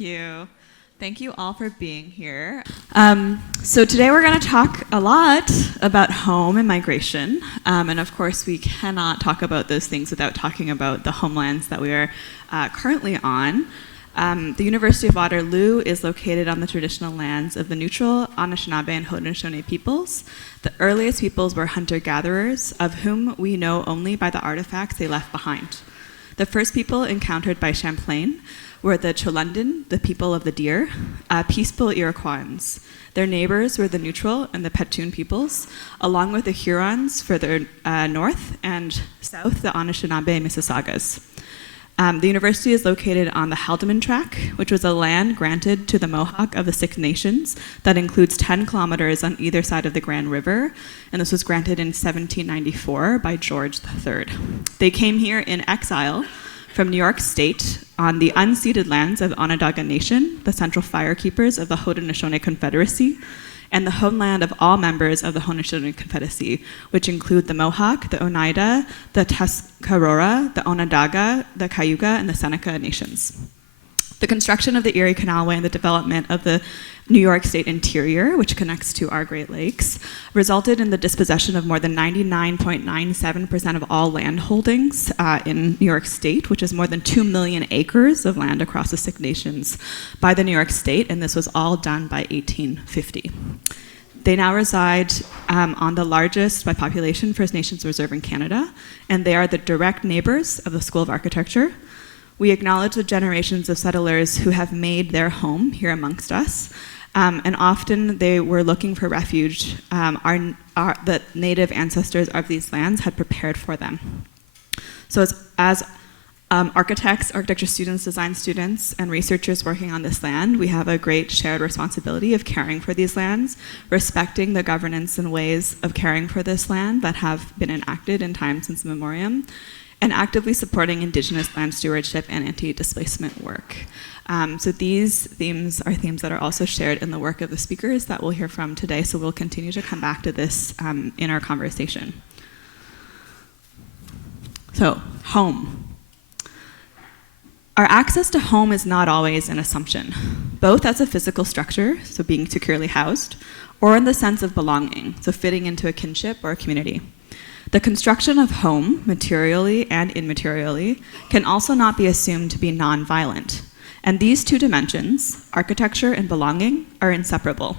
you. Thank you all for being here. So today we're going to talk a lot about home and migration. And of course, we cannot talk about those things without talking about the homelands that we are currently on. The University of Waterloo is located on the traditional lands of the neutral Anishinaabe and Haudenosaunee peoples. The earliest peoples were hunter-gatherers, of whom we know only by the artifacts they left behind. The first people encountered by Champlain were the Cholundin, the people of the deer, peaceful Iroquois. Their neighbors were the neutral and the Petun peoples, along with the Hurons further north and south, the Anishinaabe Mississaugas. The university is located on the Haldimand Tract, which was a land granted to the Mohawk of the Six Nations that includes 10 kilometers on either side of the Grand River, and this was granted in 1794 by George III. They came here in exile from New York State on the unceded lands of Onondaga Nation, the central firekeepers of the Haudenosaunee Confederacy, and the homeland of all members of the Haudenosaunee Confederacy, which include the Mohawk, the Oneida, the Tuscarora, the Onondaga, the Cayuga, and the Seneca nations. The construction of the Erie Canalway and the development of the New York State interior, which connects to our Great Lakes, resulted in the dispossession of more than 99.97% of all land holdings in New York State, which is more than 2 million acres of land across the Six Nations by the New York State, and this was all done by 1850. They now reside on the largest by population First Nations reserve in Canada, and they are the direct neighbors of the School of Architecture. We acknowledge the generations of settlers who have made their home here amongst us, and often they were looking for refuge. The native ancestors of these lands had prepared for them. So as architects, architecture students, design students, and researchers working on this land, we have a great shared responsibility of caring for these lands, respecting the governance and ways of caring for this land that have been enacted in time since memoriam, and actively supporting Indigenous land stewardship and anti-displacement work. So these themes are themes that are also shared in the work of the speakers that we'll hear from today, so we'll continue to come back to this in our conversation. So, home. Our access to home is not always an assumption, both as a physical structure, so being securely housed, or in the sense of belonging, so fitting into a kinship or a community. The construction of home, materially and immaterially, can also not be assumed to be non-violent. And these two dimensions, architecture and belonging, are inseparable.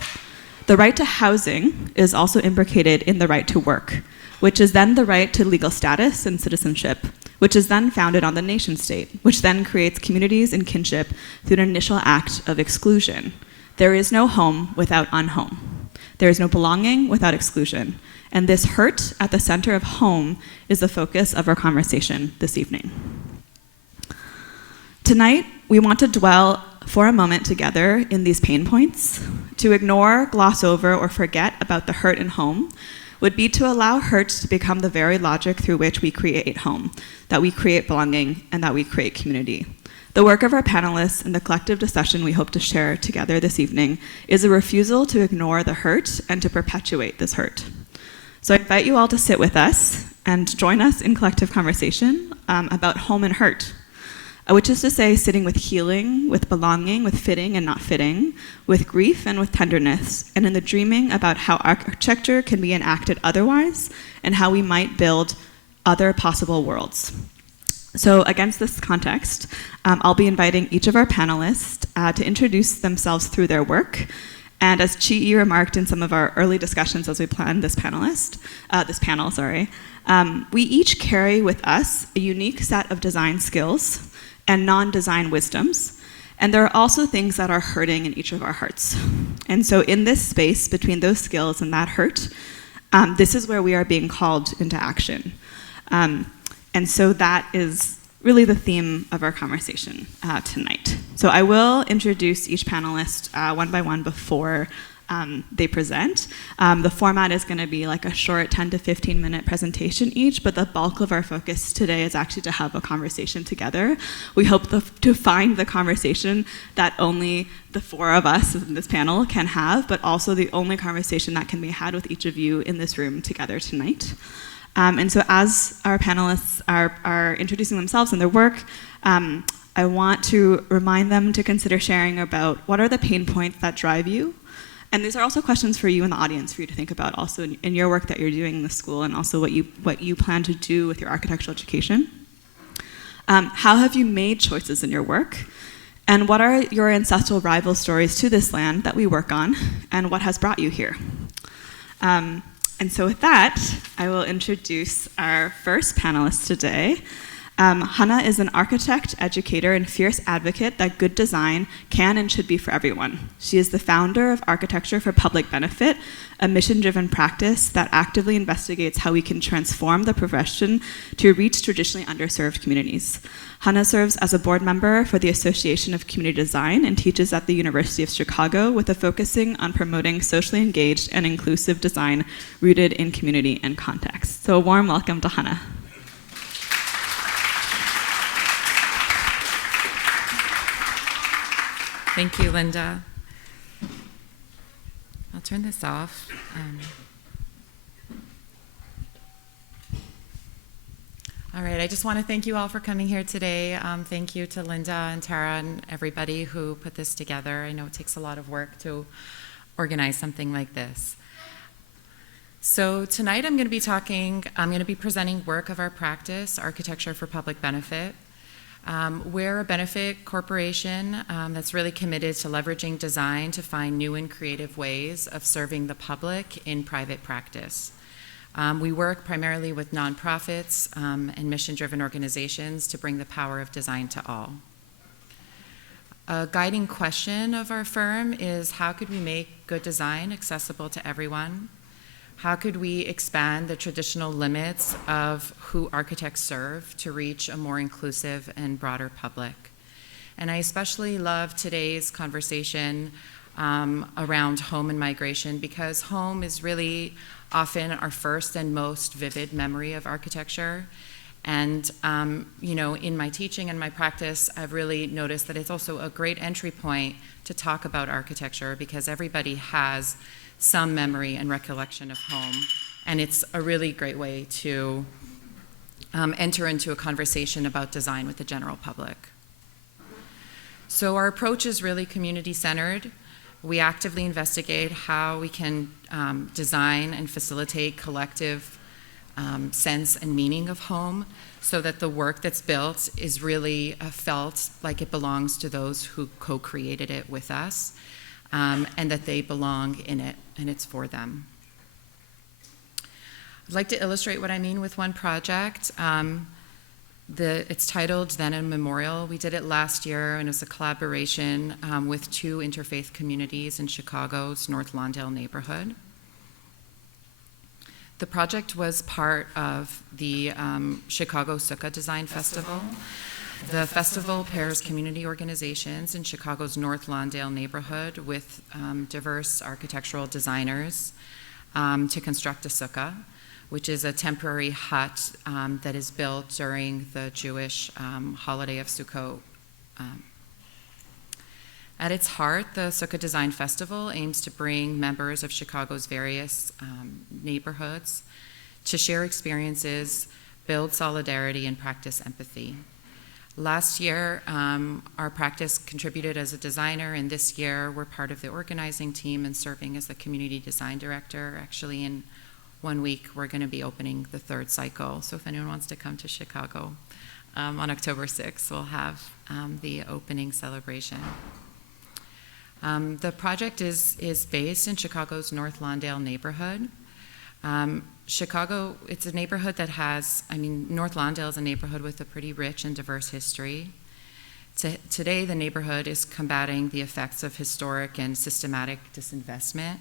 The right to housing is also imbricated in the right to work, which is then the right to legal status and citizenship, which is then founded on the nation state, which then creates communities and kinship through an initial act of exclusion. There is no home without unhome. There is no belonging without exclusion. And this hurt at the center of home is the focus of our conversation this evening. Tonight, we want to dwell for a moment together in these pain points. To ignore, gloss over, or forget about the hurt in home would be to allow hurt to become the very logic through which we create home, that we create belonging, and that we create community. The work of our panelists and the collective discussion we hope to share together this evening is a refusal to ignore the hurt and to perpetuate this hurt. So I invite you all to sit with us and join us in collective conversation about home and hurt, which is to say sitting with healing, with belonging, with fitting and not fitting, with grief and with tenderness, and in the dreaming about how architecture can be enacted otherwise and how we might build other possible worlds. So against this context, I'll be inviting each of our panelists to introduce themselves through their work. And as Chiyi remarked in some of our early discussions as we planned this panel, we each carry with us a unique set of design skills and non-design wisdoms. And there are also things that are hurting in each of our hearts. And so in this space between those skills and that hurt, this is where we are being called into action. And so that is really the theme of our conversation tonight. So I will introduce each panelist one by one before they present. The format is going to be like a short 10 to 15 minute presentation each, but the bulk of our focus today is actually to have a conversation together. We hope to find the conversation that only the four of us in this panel can have, but also the only conversation that can be had with each of you in this room together tonight. And so as our panelists are introducing themselves and their work, I want to remind them to consider sharing about what are the pain points that drive you. And these are also questions for you in the audience for you to think about also in your work that you're doing in the school and also what you plan to do with your architectural education. How have you made choices in your work? And what are your ancestral rival stories to this land that we work on? And what has brought you here? And so with that, I will introduce our first panelist today. Chana is an architect, educator, and fierce advocate that good design can and should be for everyone. She is the founder of Architecture for Public Benefit, a mission-driven practice that actively investigates how we can transform the profession to reach traditionally underserved communities. Chana serves as a board member for the Association of Community Design and teaches at the University of Chicago with a focusing on promoting socially engaged and inclusive design rooted in community and context. So a warm welcome to Chana. Thank you, Linda. I'll turn this off. All right, I just want to thank you all for coming here today. Thank you to Linda and Tara and everybody who put this together. I know it takes a lot of work to organize something like this. So tonight I'm going to be presenting work of our practice, Architecture for Public Benefit. We're a benefit corporation that's really committed to leveraging design to find new and creative ways of serving the public in private practice. We work primarily with nonprofits and mission-driven organizations to bring the power of design to all. A guiding question of our firm is how could we make good design accessible to everyone? How could we expand the traditional limits of who architects serve to reach a more inclusive and broader public? And I especially love today's conversation around home and migration because home is really often our first and most vivid memory of architecture. And in my teaching and my practice, I've really noticed that it's also a great entry point to talk about architecture because everybody has some memory and recollection of home. And it's a really great way to enter into a conversation about design with the general public. So our approach is really community-centered. We actively investigate how we can design and facilitate collective sense and meaning of home so that the work that's built is really felt like it belongs to those who co-created it with us. And that they belong in it, and it's for them. I'd like to illustrate what I mean with one project. It's titled Then a Memorial. We did it last year, and it was a collaboration with two interfaith communities in Chicago's North Lawndale neighborhood. The project was part of the Chicago Sukkah Design Festival. The festival pairs community organizations in Chicago's North Lawndale neighborhood with diverse architectural designers to construct a sukkah, which is a temporary hut that is built during the Jewish holiday of Sukkot. At its heart, the Sukkah Design Festival aims to bring members of Chicago's various neighborhoods to share experiences, build solidarity, and practice empathy. Last year, our practice contributed as a designer, and this year we're part of the organizing team and serving as the community design director. Actually, in 1 week, we're going to be opening the third cycle. So if anyone wants to come to Chicago on October 6th, we'll have the opening celebration. The project is based in Chicago's North Lawndale neighborhood. Chicago, it's a neighborhood that North Lawndale is a neighborhood with a pretty rich and diverse history. Today, the neighborhood is combating the effects of historic and systematic disinvestment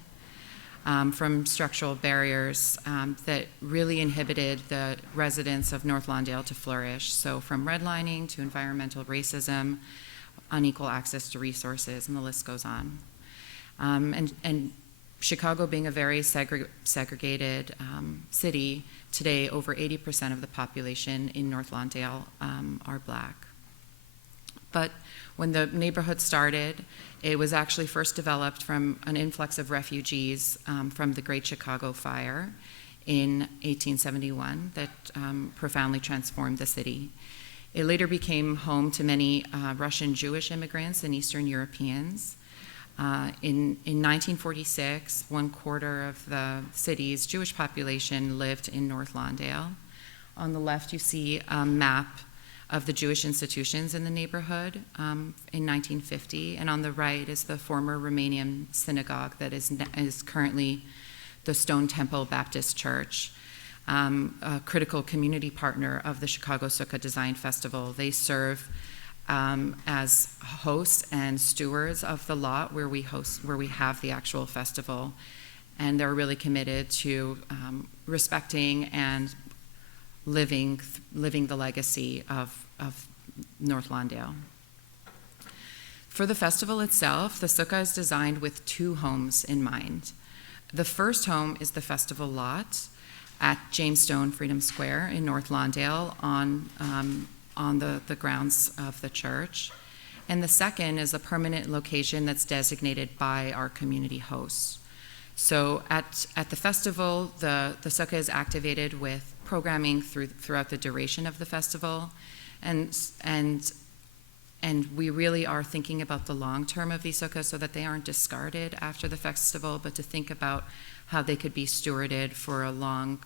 from structural barriers that really inhibited the residents of North Lawndale to flourish. So from redlining to environmental racism, unequal access to resources, and the list goes on. And Chicago being a very segregated city, today over 80% of the population in North Lawndale are Black. But when the neighborhood started, it was actually first developed from an influx of refugees from the Great Chicago Fire in 1871 that profoundly transformed the city. It later became home to many Russian Jewish immigrants and Eastern Europeans. In 1946, 1/4 of the city's Jewish population lived in North Lawndale. On the left, you see a map of the Jewish institutions in the neighborhood in 1950, and on the right is the former Romanian synagogue that is currently the Stone Temple Baptist Church, a critical community partner of the Chicago Sukkah Design Festival. They serve as hosts and stewards of the lot where we have the actual festival, and they're really committed to respecting and living the legacy of North Lawndale. For the festival itself, the sukkah is designed with 2 homes in mind. The first home is the festival lot at Jamestown Freedom Square in North Lawndale on the grounds of the church. And the second is a permanent location that's designated by our community hosts. So at the festival, the sukkah is activated with programming throughout the duration of the festival, and we really are thinking about the long term of these sukkahs so that they aren't discarded after the festival, but to think about how they could be stewarded for a long,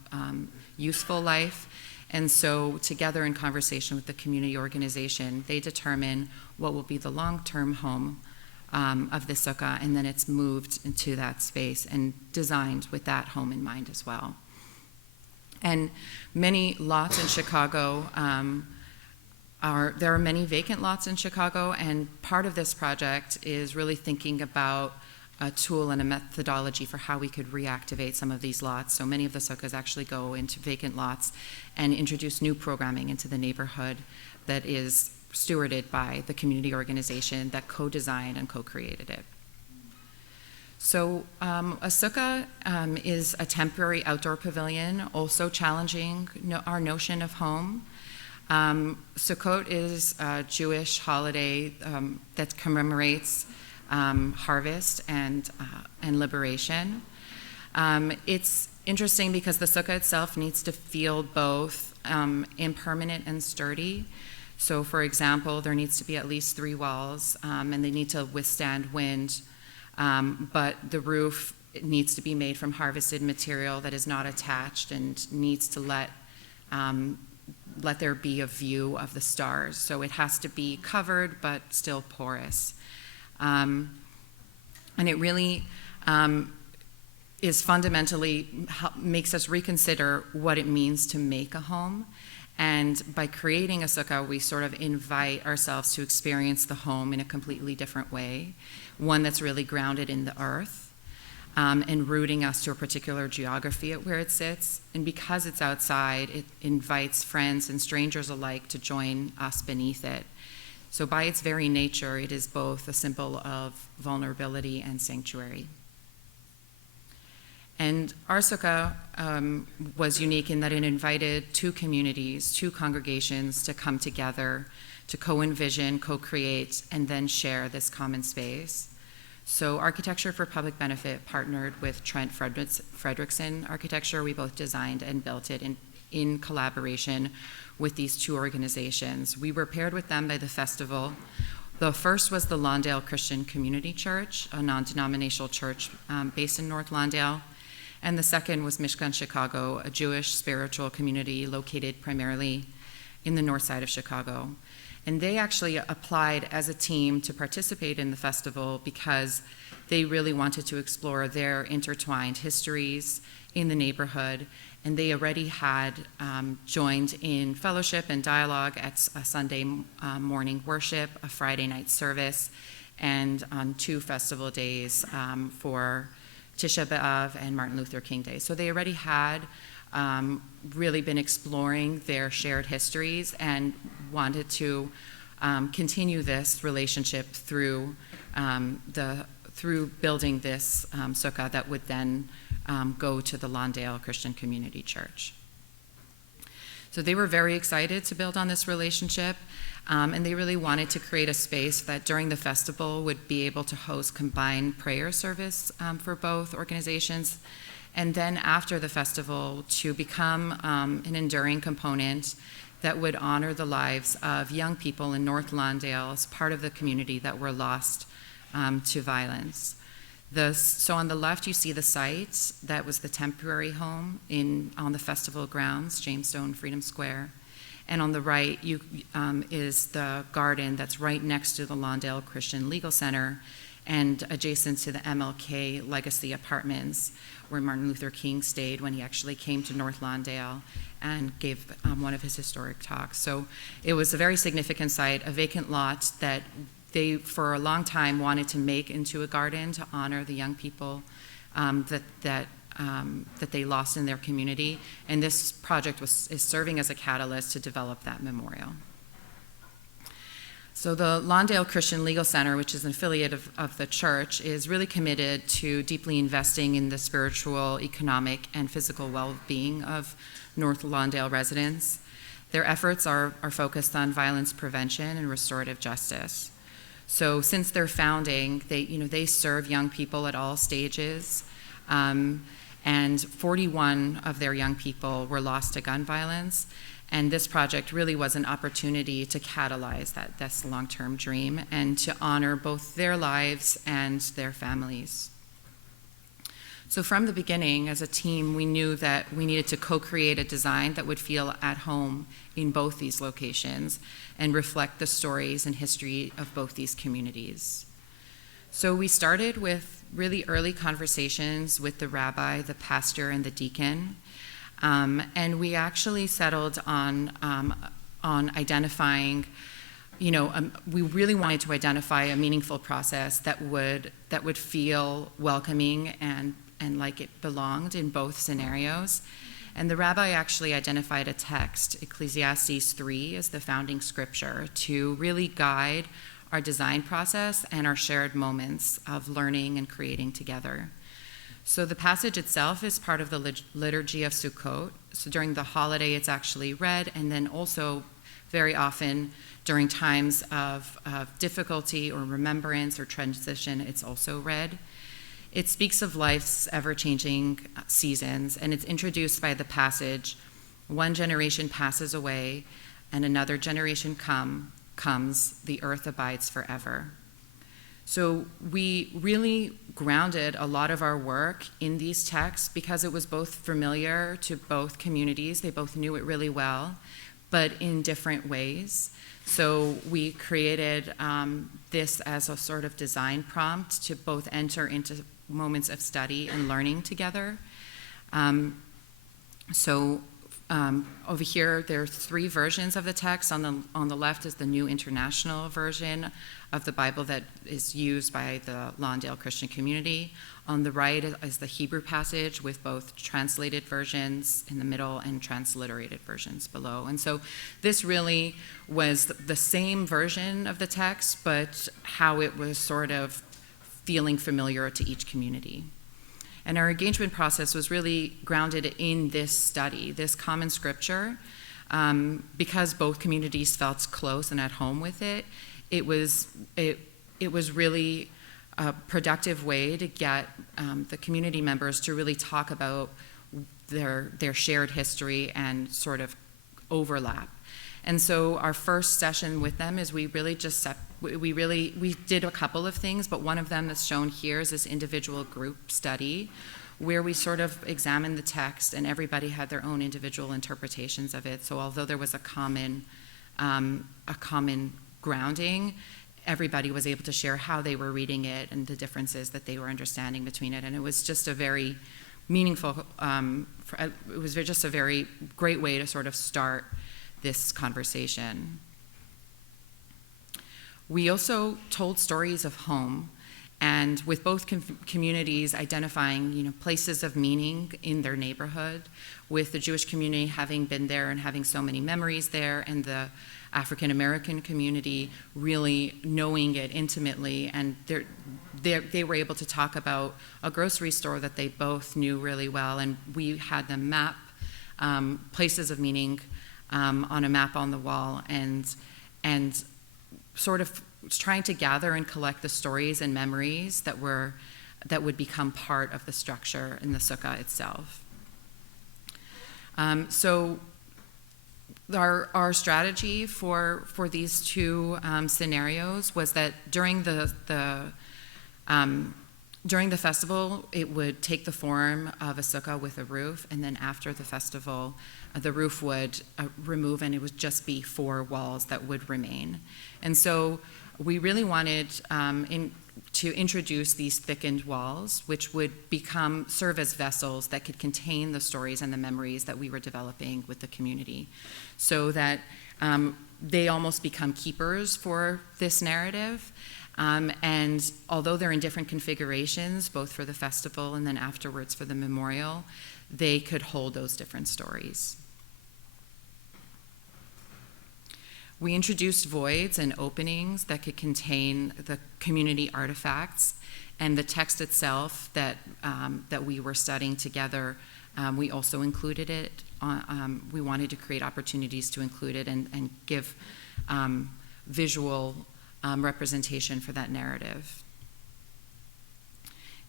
useful life. And so together in conversation with the community organization, they determine what will be the long-term home of the sukkah, and then it's moved into that space and designed with that home in mind as well. And many lots in Chicago, there are many vacant lots in Chicago, and part of this project is really thinking about a tool and a methodology for how we could reactivate some of these lots. So many of the sukkahs actually go into vacant lots and introduce new programming into the neighborhood that is stewarded by the community organization that co-designed and co-created it. So a sukkah is a temporary outdoor pavilion, also challenging our notion of home. Sukkot is a Jewish holiday that commemorates harvest and liberation. It's interesting because the sukkah itself needs to feel both impermanent and sturdy. So for example, there needs to be at least 3 walls, and they need to withstand wind, but the roof needs to be made from harvested material that is not attached and needs to let there be a view of the stars. So it has to be covered but still porous. And it really is fundamentally makes us reconsider what it means to make a home. And by creating a sukkah, we sort of invite ourselves to experience the home in a completely different way, one that's really grounded in the earth, and rooting us to a particular geography at where it sits. And because it's outside, it invites friends and strangers alike to join us beneath it. So by its very nature, it is both a symbol of vulnerability and sanctuary. And our sukkah was unique in that it invited 2 communities, 2 congregations to come together to co-envision, co-create, and then share this common space. So Architecture for Public Benefit partnered with Trent Fredrickson Architecture. We both designed and built it in collaboration with these 2 organizations. We were paired with them by the festival. The first was the Lawndale Christian Community Church, a non-denominational church based in North Lawndale. And the second was Mishkan Chicago, a Jewish spiritual community located primarily in the north side of Chicago. And they actually applied as a team to participate in the festival because they really wanted to explore their intertwined histories in the neighborhood. And they already had joined in fellowship and dialogue at a Sunday morning worship, a Friday night service, and on 2 festival days for Tisha B'Av and Martin Luther King Day. So they already had really been exploring their shared histories and wanted to continue this relationship through building this sukkah that would then go to the Lawndale Christian Community Church. So they were very excited to build on this relationship, and they really wanted to create a space that during the festival would be able to host combined prayer service for both organizations, and then after the festival to become an enduring component that would honor the lives of young people in North Lawndale as part of the community that were lost to violence. So on the left, you see the site. That was the temporary home on the festival grounds, Jamestown Freedom Square. And on the right is the garden that's right next to the Lawndale Christian Legal Center and adjacent to the MLK Legacy Apartments, where Martin Luther King stayed when he actually came to North Lawndale and gave one of his historic talks. So it was a very significant site, a vacant lot that they, for a long time, wanted to make into a garden to honor the young people that they lost in their community. And this project is serving as a catalyst to develop that memorial. So the Lawndale Christian Legal Center, which is an affiliate of the church, is really committed to deeply investing in the spiritual, economic, and physical well-being of North Lawndale residents. Their efforts are focused on violence prevention and restorative justice. So since their founding, they serve young people at all stages, and 41 of their young people were lost to gun violence. And this project really was an opportunity to catalyze this long-term dream and to honor both their lives and their families. So from the beginning, as a team, we knew that we needed to co-create a design that would feel at home in both these locations and reflect the stories and history of both these communities. So we started with really early conversations with the rabbi, the pastor, and the deacon. And we actually settled on identifying, we really wanted to identify a meaningful process that would feel welcoming and like it belonged in both scenarios. And the rabbi actually identified a text, Ecclesiastes 3, as the founding scripture to really guide our design process and our shared moments of learning and creating together. So the passage itself is part of the liturgy of Sukkot. So during the holiday, it's actually read, and then also very often during times of difficulty or remembrance or transition, it's also read. It speaks of life's ever-changing seasons, and it's introduced by the passage, "One generation passes away, and another generation comes, the earth abides forever." So we really grounded a lot of our work in these texts because it was both familiar to both communities. They both knew it really well, but in different ways. So we created this as a sort of design prompt to both enter into moments of study and learning together. Over here, there are 3 versions of the text. On the left is the New International Version of the Bible that is used by the Lawndale Christian community. On the right is the Hebrew passage with both translated versions in the middle and transliterated versions below. And so this really was the same version of the text, but how it was sort of feeling familiar to each community. And our engagement process was really grounded in this study, this common scripture, because both communities felt close and at home with it. It was really a productive way to get the community members to really talk about their shared history and sort of overlap. And so our first session with them is we did a couple of things, but one of them that's shown here is this individual group study where we sort of examined the text and everybody had their own individual interpretations of it. So although there was a common grounding, everybody was able to share how they were reading it and the differences that they were understanding between it. And it was just a very meaningful, it was just a very great way to sort of start this conversation. We also told stories of home, and with both communities identifying, places of meaning in their neighborhood, with the Jewish community having been there and having so many memories there, and the African American community really knowing it intimately, and they were able to talk about a grocery store that they both knew really well, and we had them map places of meaning on a map on the wall, and sort of trying to gather and collect the stories and memories that would become part of the structure in the sukkah itself. So our strategy for these two scenarios was that during the festival, it would take the form of a sukkah with a roof, and then after the festival, the roof would remove, and it would just be 4 walls that would remain. And so we really wanted to introduce these thickened walls, which would serve as vessels that could contain the stories and the memories that we were developing with the community, so that they almost become keepers for this narrative. And although they're in different configurations, both for the festival and then afterwards for the memorial, they could hold those different stories. We introduced voids and openings that could contain the community artifacts, and the text itself that we were studying together, we also included it. We wanted to create opportunities to include it and give visual representation for that narrative.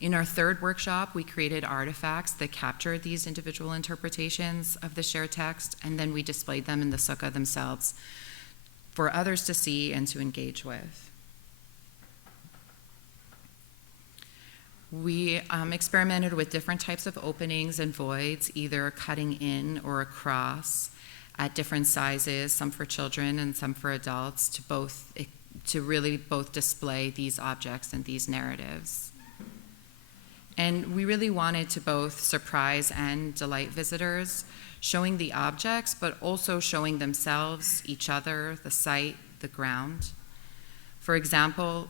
In our third workshop, we created artifacts that captured these individual interpretations of the shared text, and then we displayed them in the sukkah themselves for others to see and to engage with. We experimented with different types of openings and voids, either cutting in or across at different sizes, some for children and some for adults, to really both display these objects and these narratives. And we really wanted to both surprise and delight visitors, showing the objects, but also showing themselves, each other, the site, the ground. For example,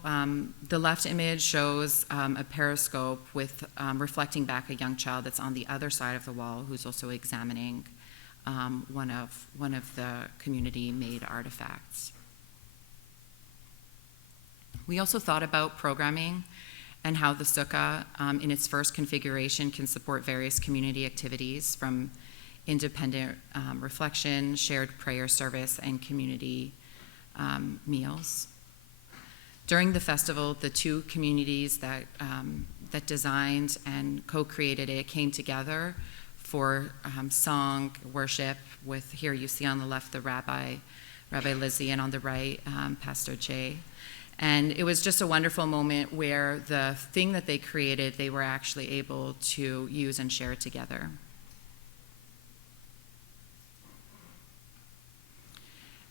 the left image shows a periscope with reflecting back a young child that's on the other side of the wall, who's also examining one of the community-made artifacts. We also thought about programming and how the sukkah in its first configuration can support various community activities, from independent reflection, shared prayer service, and community meals. During the festival, the two communities that designed and co-created it came together for song, worship, with, here you see on the left the Rabbi Lizzie, and on the right, Pastor Jay. And it was just a wonderful moment where the thing that they created, they were actually able to use and share together.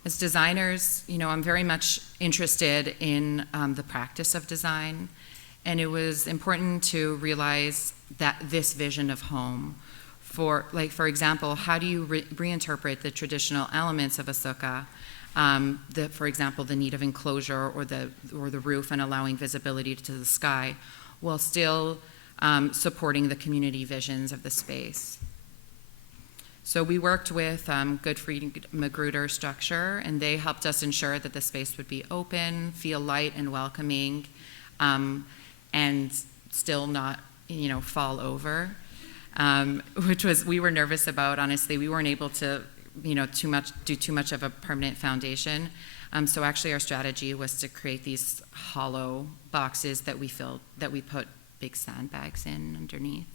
As designers, I'm very much interested in the practice of design, and it was important to realize that this vision of home, for example, how do you reinterpret the traditional elements of a sukkah? For example, the need of enclosure or the roof and allowing visibility to the sky, while still supporting the community visions of the space. So we worked with Goodfried Magruder Structure, and they helped us ensure that the space would be open, feel light and welcoming, and still not, fall over, which we were nervous about. Honestly, we weren't able to, do too much of a permanent foundation. So actually, our strategy was to create these hollow boxes that we put big sandbags in underneath.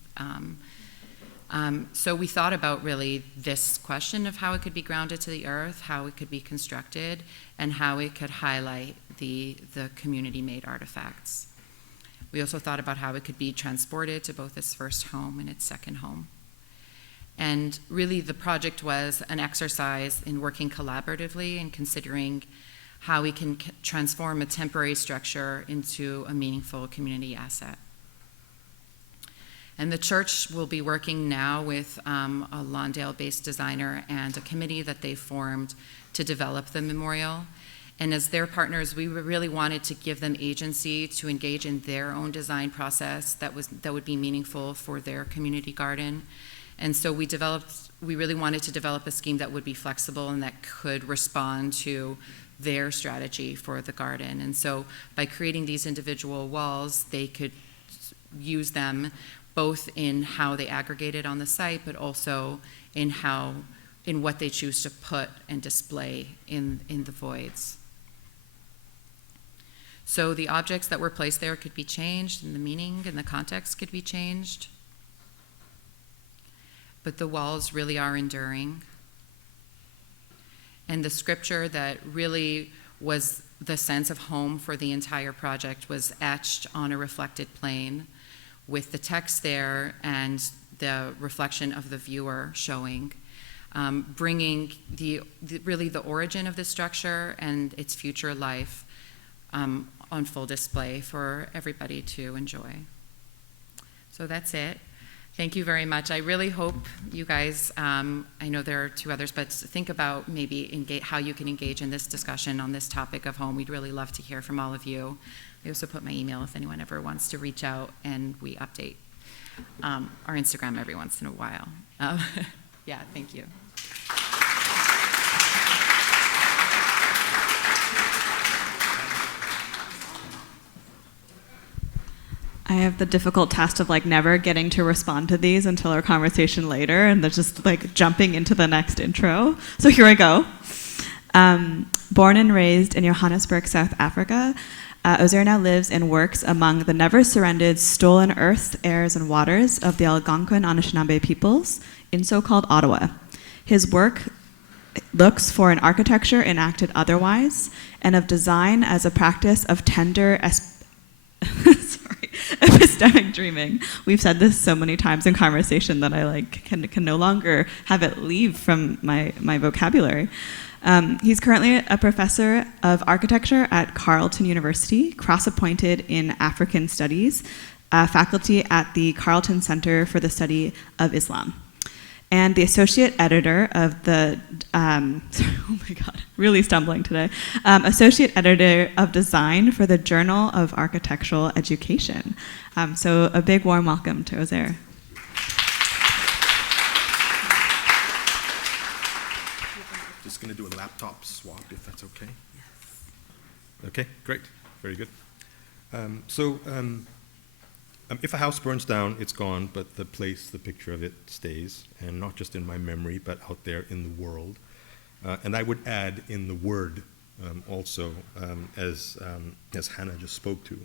So we thought about really this question of how it could be grounded to the earth, how it could be constructed, and how it could highlight the community-made artifacts. We also thought about how it could be transported to both its first home and its second home. And really the project was an exercise in working collaboratively and considering how we can transform a temporary structure into a meaningful community asset. And the church will be working now with a Lawndale-based designer and a committee that they formed to develop the memorial. And as their partners, we really wanted to give them agency to engage in their own design process that would be meaningful for their community garden. And so we really wanted to develop a scheme that would be flexible and that could respond to their strategy for the garden. And so by creating these individual walls, they could use them both in how they aggregated on the site, but also in what they choose to put and display in the voids. So the objects that were placed there could be changed, and the meaning and the context could be changed. But the walls really are enduring. And the scripture that really was the sense of home for the entire project was etched on a reflected plane with the text there and the reflection of the viewer showing, bringing really the origin of the structure and its future life on full display for everybody to enjoy. So that's it. Thank you very much. I really hope you guys, I know there are two others, but think about maybe how you can engage in this discussion on this topic of home. We'd really love to hear from all of you. I also put my email if anyone ever wants to reach out, and we update our Instagram every once in a while. Yeah, thank you. I have the difficult task of never getting to respond to these until our conversation later, and they're just jumping into the next intro. So here I go. Born and raised in Johannesburg, South Africa, Ozayr now lives and works among the never-surrendered stolen earths, airs, and waters of the Algonquin Anishinaabe peoples in so-called Ottawa. His work looks for an architecture enacted otherwise, and of design as a practice of tender epistemic dreaming. We've said this so many times in conversation that I can no longer have it leave from my vocabulary. He's currently a professor of architecture at Carleton University, cross-appointed in African Studies, faculty at the Carleton Center for the Study of Islam, and the associate editor of the, oh my God, really stumbling today, associate editor of design for the Journal of Architectural Education. So a big warm welcome to Ozayr. Just going to do a laptop swap, if that's okay. Yes. Okay, great, very good. If a house burns down, it's gone, but the picture of it stays, and not just in my memory, but out there in the world. And I would add in the word also, as Hannah just spoke to,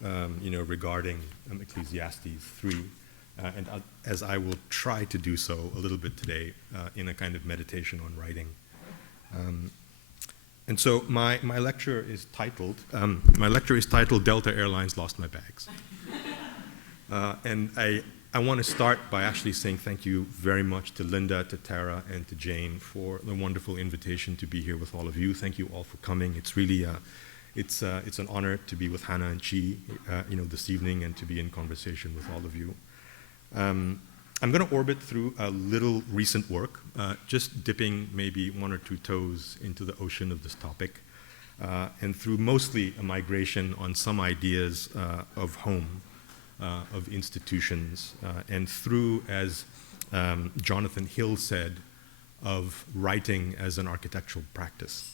regarding Ecclesiastes 3, and as I will try to do so a little bit today in a kind of meditation on writing. And so my lecture is titled, Delta Airlines Lost My Bags. And I want to start by actually saying thank you very much to Linda, to Tara, and to Jane for the wonderful invitation to be here with all of you. Thank you all for coming. It's really it's an honor to be with Hannah and Chiyi, this evening, and to be in conversation with all of you. I'm going to orbit through a little recent work, just dipping maybe one or two toes into the ocean of this topic, and through mostly a migration on some ideas of home, of institutions, and through, as Jonathan Hill said, of writing as an architectural practice.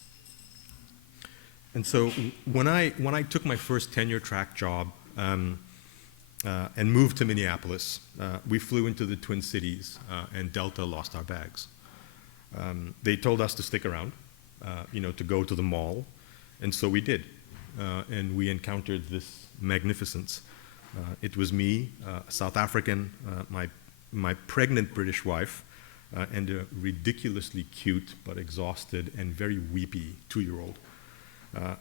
And so when I took my first tenure-track job and moved to Minneapolis, we flew into the Twin Cities, and Delta lost our bags. They told us to stick around, to go to the mall, and so we did. And we encountered this magnificence. It was me, a South African, my pregnant British wife, and a ridiculously cute but exhausted and very weepy 2-year-old.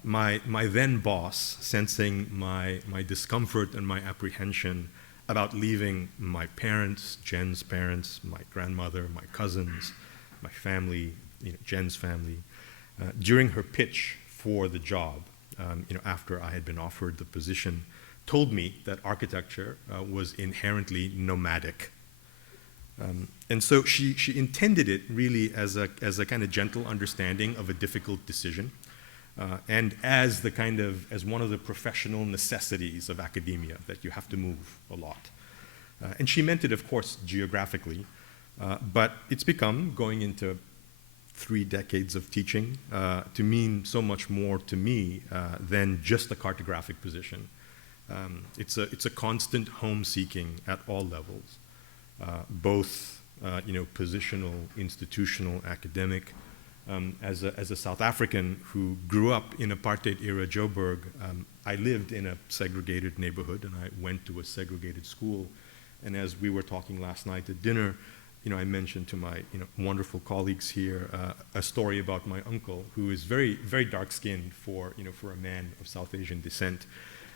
My then boss, sensing my discomfort and my apprehension about leaving my parents, Jen's parents, my grandmother, my cousins, my family, Jen's family, during her pitch for the job, after I had been offered the position, told me that architecture was inherently nomadic. And so she intended it really as a kind of gentle understanding of a difficult decision, and as one of the professional necessities of academia, that you have to move a lot. And she meant it, of course, geographically, but it's become, going into 3 decades of teaching, to mean so much more to me than just a cartographic position. It's a constant home seeking at all levels, both positional, institutional, academic. As a South African who grew up in apartheid era Joburg, I lived in a segregated neighborhood, and I went to a segregated school. And as we were talking last night at dinner, I mentioned to my wonderful colleagues here a story about my uncle, who is very, very dark-skinned for a man of South Asian descent,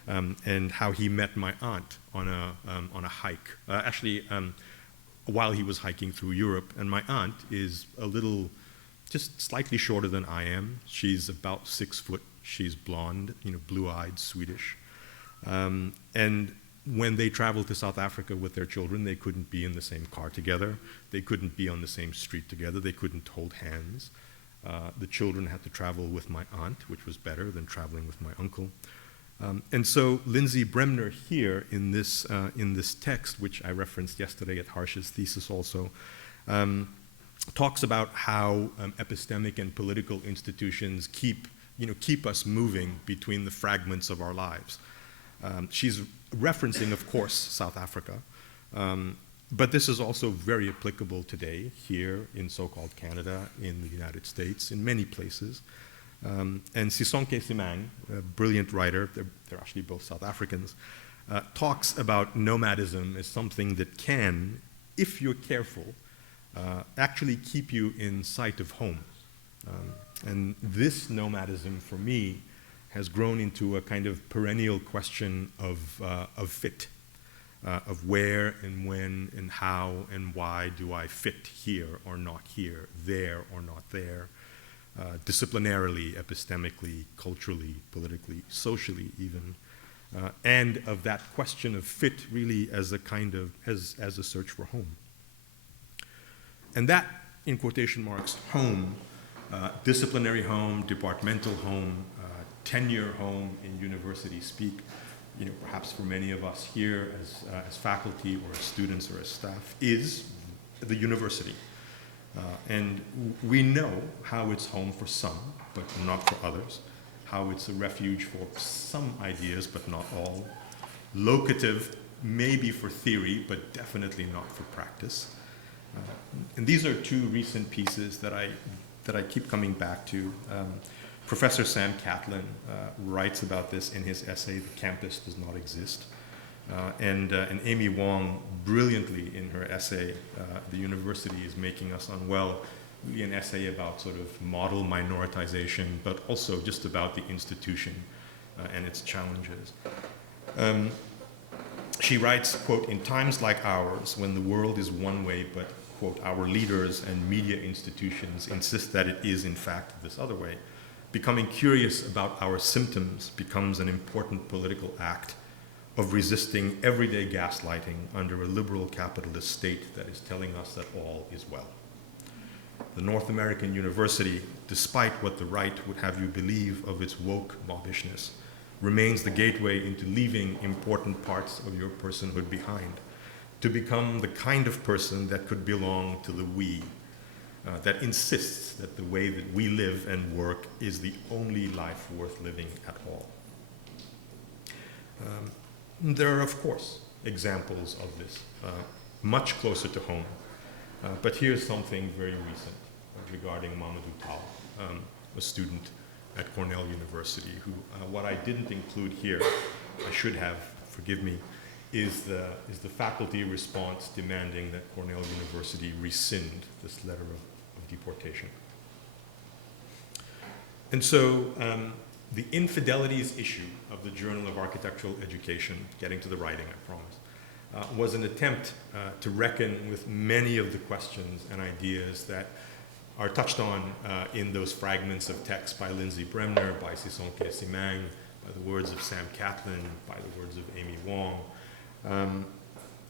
and how he met my aunt on a hike. While he was hiking through Europe, and my aunt is just slightly shorter than I am. She's about 6 foot. She's blonde, blue-eyed, Swedish, and when they traveled to South Africa with their children, they couldn't be in the same car together. They couldn't be on the same street together. They couldn't hold hands. The children had to travel with my aunt, which was better than traveling with my uncle. And so Lindsay Bremner here in this text, which I referenced yesterday at Harsh's thesis also, talks about how epistemic and political institutions keep us moving between the fragments of our lives. She's referencing, of course, South Africa, but this is also very applicable today here in so-called Canada, in the United States, in many places. And Sisonke Simang, a brilliant writer, they're actually both South Africans, talks about nomadism as something that can, if you're careful, actually keep you in sight of home. And this nomadism, for me, has grown into a kind of perennial question of fit, of where and when and how and why do I fit here or not here, there or not there, disciplinarily, epistemically, culturally, politically, socially even, and of that question of fit really as a kind of, as a search for home. And that, in quotation marks, home, disciplinary home, departmental home, tenure home in university speak, perhaps for many of us here as faculty or as students or as staff, is the university. And we know how it's home for some, but not for others, how it's a refuge for some ideas, but not all, locative maybe for theory, but definitely not for practice. And these are two recent pieces that I keep coming back to. Professor Sam Catlin writes about this in his essay, "The Campus Does Not Exist." And Amy Wong, brilliantly in her essay, "The University is Making Us Unwell," really an essay about sort of model minoritization, but also just about the institution and its challenges. She writes, quote, "In times like ours, when the world is one way, but, quote, our leaders and media institutions insist that it is, in fact, this other way, becoming curious about our symptoms becomes an important political act of resisting everyday gaslighting under a liberal capitalist state that is telling us that all is well. The North American University, despite what the right would have you believe of its woke mobbishness, remains the gateway into leaving important parts of your personhood behind, to become the kind of person that could belong to the we, that insists that the way that we live and work is the only life worth living at all." There are, of course, examples of this, much closer to home. But here's something very recent regarding Mamadou Tall, a student at Cornell University, who, what I didn't include here, I should have, forgive me, is the faculty response demanding that Cornell University rescind this letter of deportation. And so the infidelities issue of the Journal of Architectural Education, getting to the writing, I promise, was an attempt to reckon with many of the questions and ideas that are touched on in those fragments of text by Lindsay Bremner, by Sisonke Simang, by the words of Sam Catlin, by the words of Amy Wong.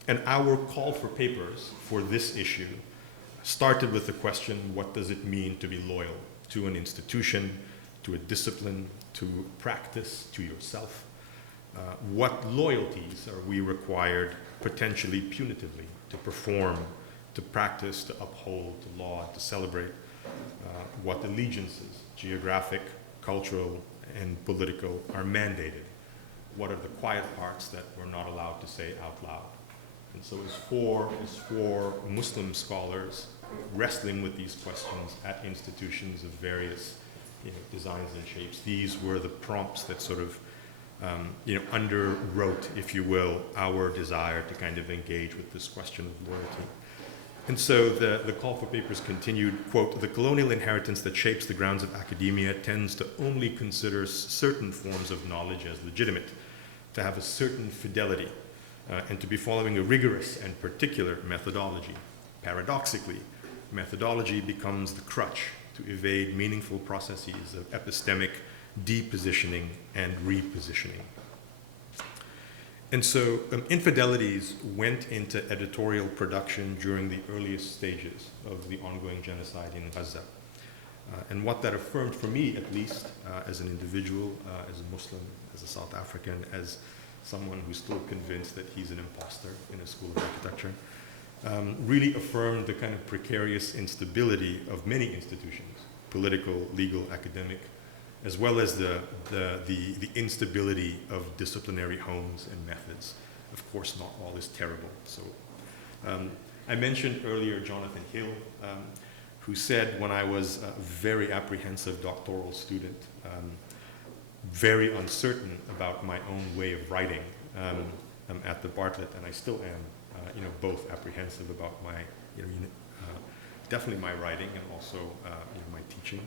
And our call for papers for this issue started with the question, what does it mean to be loyal to an institution, to a discipline, to practice, to yourself? What loyalties are we required, potentially punitively, to perform, to practice, to uphold, to laud, to celebrate? What allegiances, geographic, cultural, and political, are mandated? What are the quiet parts that we're not allowed to say out loud? And so as for Muslim scholars wrestling with these questions at institutions of various designs and shapes, these were the prompts that sort of underwrote, if you will, our desire to kind of engage with this question of loyalty. And so the call for papers continued, quote, "The colonial inheritance that shapes the grounds of academia tends to only consider certain forms of knowledge as legitimate, to have a certain fidelity, and to be following a rigorous and particular methodology. Paradoxically, methodology becomes the crutch to evade meaningful processes of epistemic depositioning and repositioning." And so infidelities went into editorial production during the earliest stages of the ongoing genocide in Gaza. And what that affirmed for me, at least, as an individual, as a Muslim, as a South African, as someone who's still convinced that he's an imposter in a school of architecture, really affirmed the kind of precarious instability of many institutions, political, legal, academic, as well as the instability of disciplinary homes and methods. Of course, not all is terrible. So I mentioned earlier Jonathan Hill, who said when I was a very apprehensive doctoral student, very uncertain about my own way of writing at the Bartlett, and I still am, both apprehensive about my, definitely my writing and also, my teaching.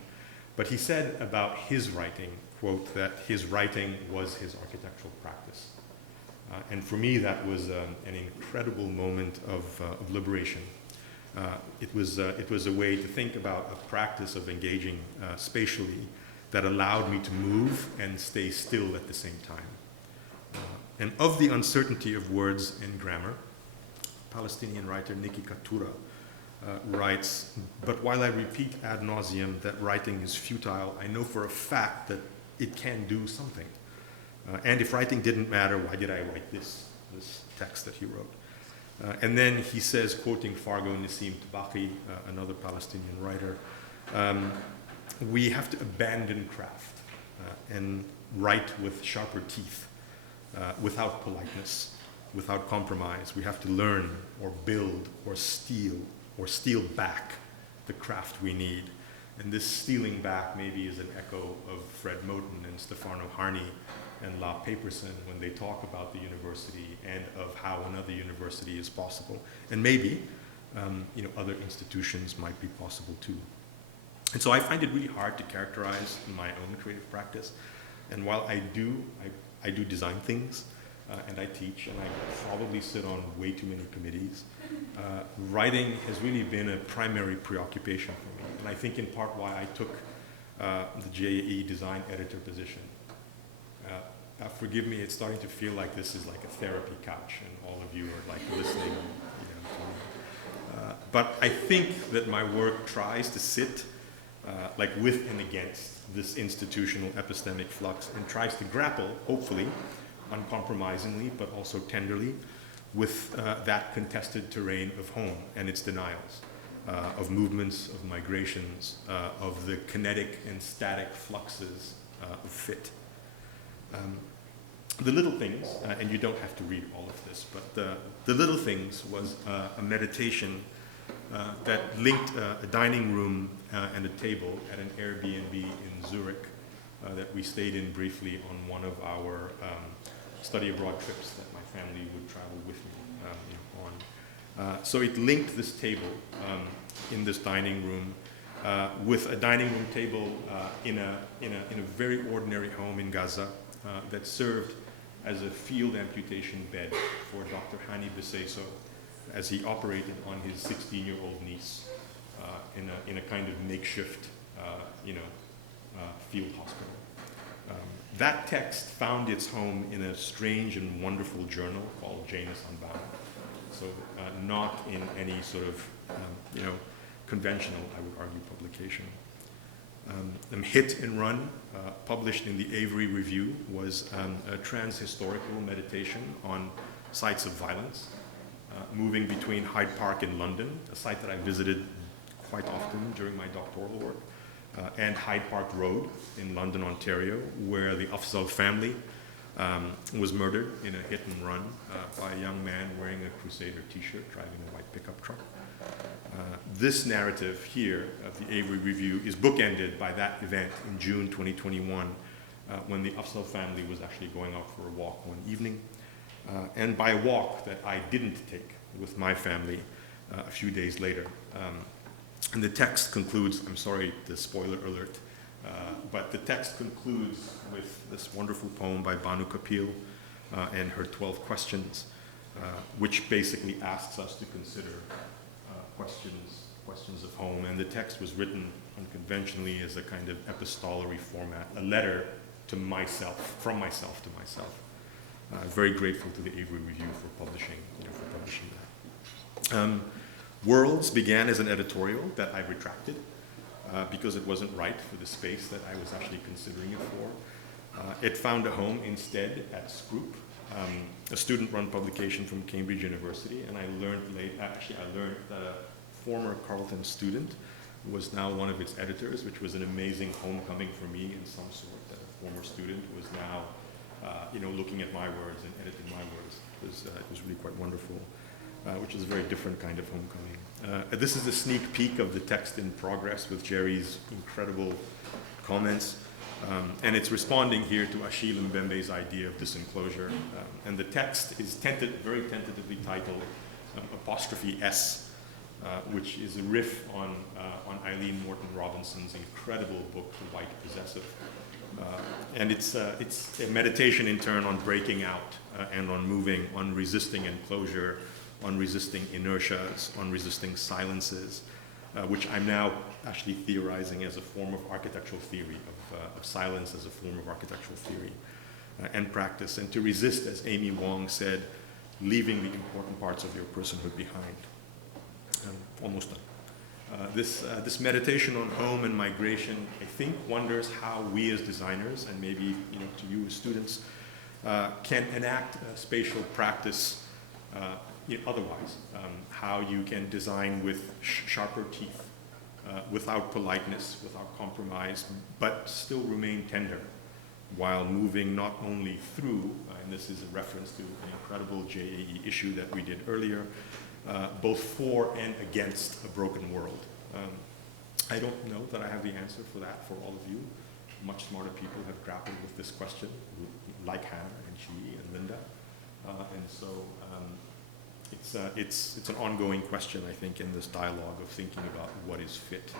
But he said about his writing, quote, that his writing was his architectural practice. And for me, that was an incredible moment of liberation. It was a way to think about a practice of engaging spatially that allowed me to move and stay still at the same time. And of the uncertainty of words and grammar, Palestinian writer Niki Katura writes, "But while I repeat ad nauseum that writing is futile, I know for a fact that it can do something. And if writing didn't matter, why did I write this text that he wrote?" And then he says, quoting Fargo Nassim Tabaqi, another Palestinian writer, "We have to abandon craft and write with sharper teeth, without politeness, without compromise. We have to learn or build or steal back the craft we need." And this stealing back maybe is an echo of Fred Moten and Stefano Harney and La Paperson when they talk about the university and of how another university is possible. And maybe other institutions might be possible too. And so I find it really hard to characterize my own creative practice. And while I do design things, and I teach, and I probably sit on way too many committees, writing has really been a primary preoccupation for me. And I think in part why I took the JAE design editor position. Forgive me, it's starting to feel like this is like a therapy couch, and all of you are like listening to me. But I think that my work tries to sit like with and against this institutional epistemic flux and tries to grapple, hopefully, uncompromisingly, but also tenderly, with that contested terrain of home and its denials, of movements, of migrations, of the kinetic and static fluxes of fit. The Little Things, and you don't have to read all of this, but The Little Things was a meditation that linked a dining room and a table at an Airbnb in Zurich that we stayed in briefly on one of our study abroad trips that my family would travel with me on. So it linked this table in this dining room with a dining room table in a very ordinary home in Gaza that served as a field amputation bed for Dr. Hani Beseso as he operated on his 16-year-old niece in a kind of makeshift field hospital. That text found its home in a strange and wonderful journal called Janus Unbound. So not in any sort of, conventional, I would argue, publication. Hit and Run, published in the Avery Review, was a trans-historical meditation on sites of violence, moving between Hyde Park in London, a site that I visited quite often during my doctoral work, and Hyde Park Road in London, Ontario, where the Afzal family was murdered in a hit and run by a young man wearing a Crusader t-shirt driving a white pickup truck. This narrative here of the Avery Review is bookended by that event in June 2021 when the Afzal family was actually going out for a walk one evening. And by a walk that I didn't take with my family, a few days later. And the text concludes, I'm sorry, the spoiler alert, but the text concludes with this wonderful poem by Banu Kapil and her 12 questions, which basically asks us to consider questions of home. And the text was written unconventionally as a kind of epistolary format, a letter to myself, from myself to myself. Very grateful to the Avery Review for publishing that. Worlds began as an editorial that I retracted because it wasn't right for the space that I was actually considering it for. It found a home instead at Scroop, a student-run publication from Cambridge University, and I learned that a former Carleton student was now one of its editors, which was an amazing homecoming for me in some sort, that a former student was now looking at my words and editing my words. It was really quite wonderful, which is a very different kind of homecoming. This is a sneak peek of the text in progress with Jerry's incredible comments. And it's responding here to Achille Mbembe's idea of this enclosure. And the text is very tentatively titled apostrophe S, which is a riff on Eileen Morton Robinson's incredible book, The White Possessive. And it's a meditation in turn on breaking out and on moving, on resisting enclosure, on resisting inertias, on resisting silences, which I'm now actually theorizing as a form of architectural theory, of silence as a form of architectural theory and practice. And to resist, as Amy Wong said, leaving the important parts of your personhood behind. Almost done. This meditation on home and migration, I think, wonders how we as designers, and maybe to you as students, can enact a spatial practice otherwise. How you can design with sharper teeth, without politeness, without compromise, but still remain tender, while moving not only through, and this is a reference to an incredible JAE issue that we did earlier, both for and against a broken world. I don't know that I have the answer for that for all of you. Much smarter people have grappled with this question, like Hannah and Chiyi and Linda. And so it's an ongoing question, I think, in this dialogue of thinking about what is fit.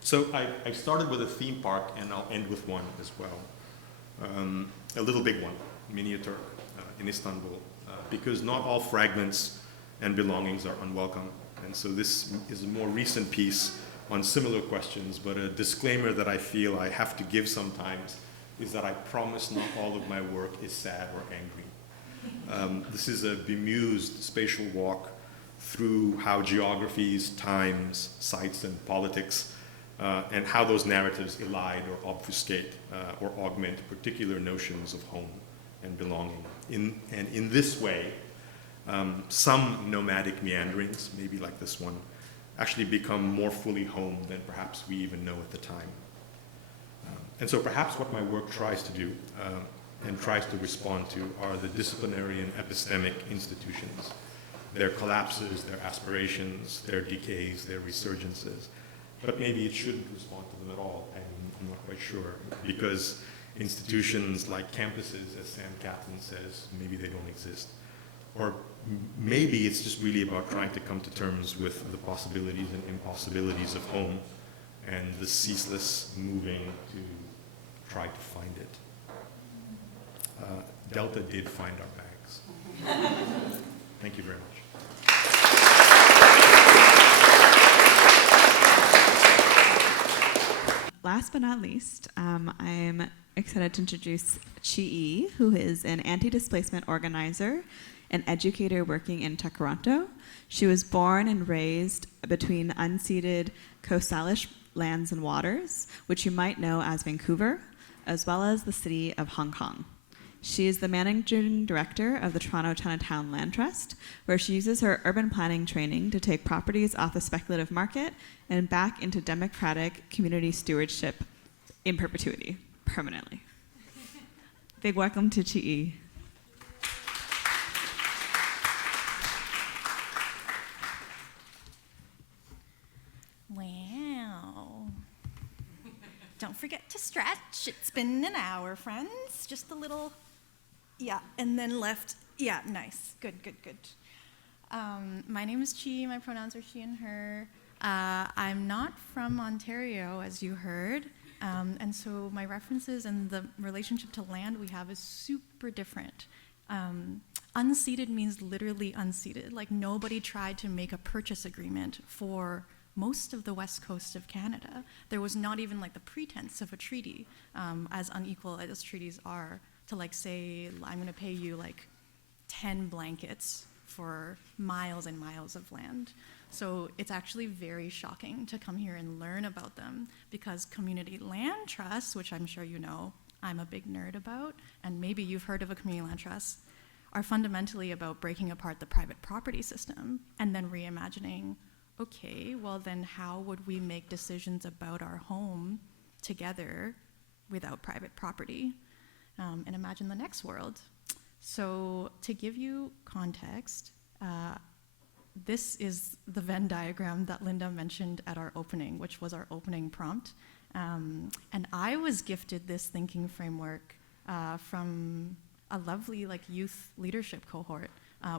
So I started with a theme park, and I'll end with one as well. A little big one, Mini Turk in Istanbul, because not all fragments and belongings are unwelcome. And so this is a more recent piece on similar questions, but a disclaimer that I feel I have to give sometimes is that I promise not all of my work is sad or angry. This is a bemused spatial walk through how geographies, times, sites, and politics, and how those narratives elide or obfuscate or augment particular notions of home and belonging. In this way, some nomadic meanderings, maybe like this one, actually become more fully home than perhaps we even know at the time. And so perhaps what my work tries to do and tries to respond to are the disciplinary and epistemic institutions, their collapses, their aspirations, their decays, their resurgences. But maybe it shouldn't respond to them at all. I'm not quite sure, because institutions like campuses, as Sam Catlin says, maybe they don't exist. Or maybe it's just really about trying to come to terms with the possibilities and impossibilities of home and the ceaseless moving to try to find it. Delta did find our bags. Thank you very much. Last but not least, I'm excited to introduce Chiyi, who is an anti-displacement organizer and educator working in Toronto. She was born and raised between unceded Coast Salish lands and waters, which you might know as Vancouver, as well as the city of Hong Kong. She is the managing director of the Toronto Chinatown Land Trust, where she uses her urban planning training to take properties off the speculative market and back into democratic community stewardship in perpetuity, permanently. Big welcome to Chiyi. Wow. Don't forget to stretch. It's been an hour, friends. Just a little, yeah, and then left. Yeah, nice. Good, good, good. My name is Chiyi. My pronouns are she and her. I'm not from Ontario, as you heard. And so my references and the relationship to land we have is super different. Unceded means literally unceded. Like nobody tried to make a purchase agreement for most of the west coast of Canada. There was not even like the pretense of a treaty, as unequal as treaties are, to like say, I'm gonna pay you like 10 blankets for miles and miles of land. So it's actually very shocking to come here and learn about them, because community land trusts, which I'm sure you know I'm a big nerd about, and maybe you've heard of a community land trust, are fundamentally about breaking apart the private property system and then reimagining, okay, well then how would we make decisions about our home together without private property? And imagine the next world. So to give you context, this is the Venn diagram that Linda mentioned at our opening, which was our opening prompt. And I was gifted this thinking framework from a lovely youth leadership cohort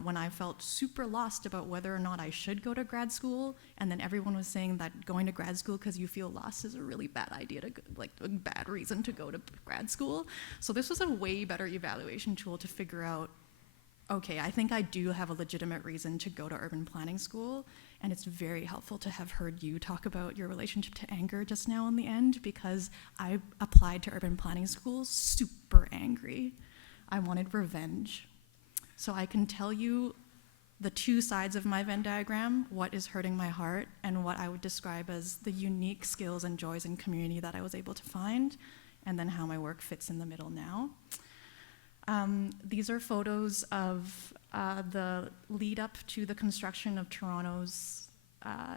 when I felt super lost about whether or not I should go to grad school, and then everyone was saying that going to grad school because you feel lost is a really bad idea, to a bad reason to go to grad school. So this was a way better evaluation tool to figure out, okay, I think I do have a legitimate reason to go to urban planning school, and it's very helpful to have heard you talk about your relationship to anger just now in the end, because I applied to urban planning school super angry. I wanted revenge. So I can tell you the two sides of my Venn diagram, what is hurting my heart and what I would describe as the unique skills and joys in community that I was able to find, and then how my work fits in the middle now. These are photos of the lead up to the construction of Toronto's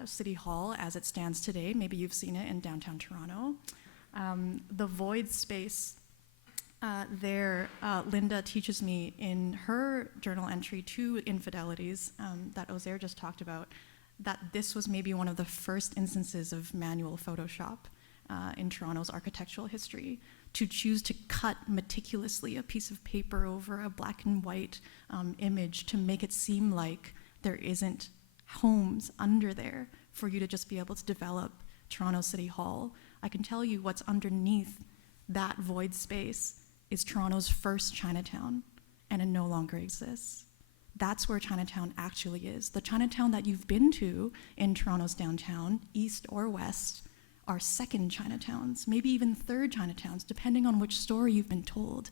City Hall as it stands today. Maybe you've seen it in downtown Toronto. The void space there, Linda teaches me in her journal entry to Infidelities that Ozayr just talked about, that this was maybe one of the first instances of manual Photoshop in Toronto's architectural history, to choose to cut meticulously a piece of paper over a black and white image to make it seem like there isn't homes under there for you to just be able to develop Toronto City Hall. I can tell you what's underneath that void space is Toronto's first Chinatown, and it no longer exists. That's where Chinatown actually is. The Chinatown that you've been to in Toronto's downtown, east or west, are second Chinatowns, maybe even third Chinatowns, depending on which story you've been told.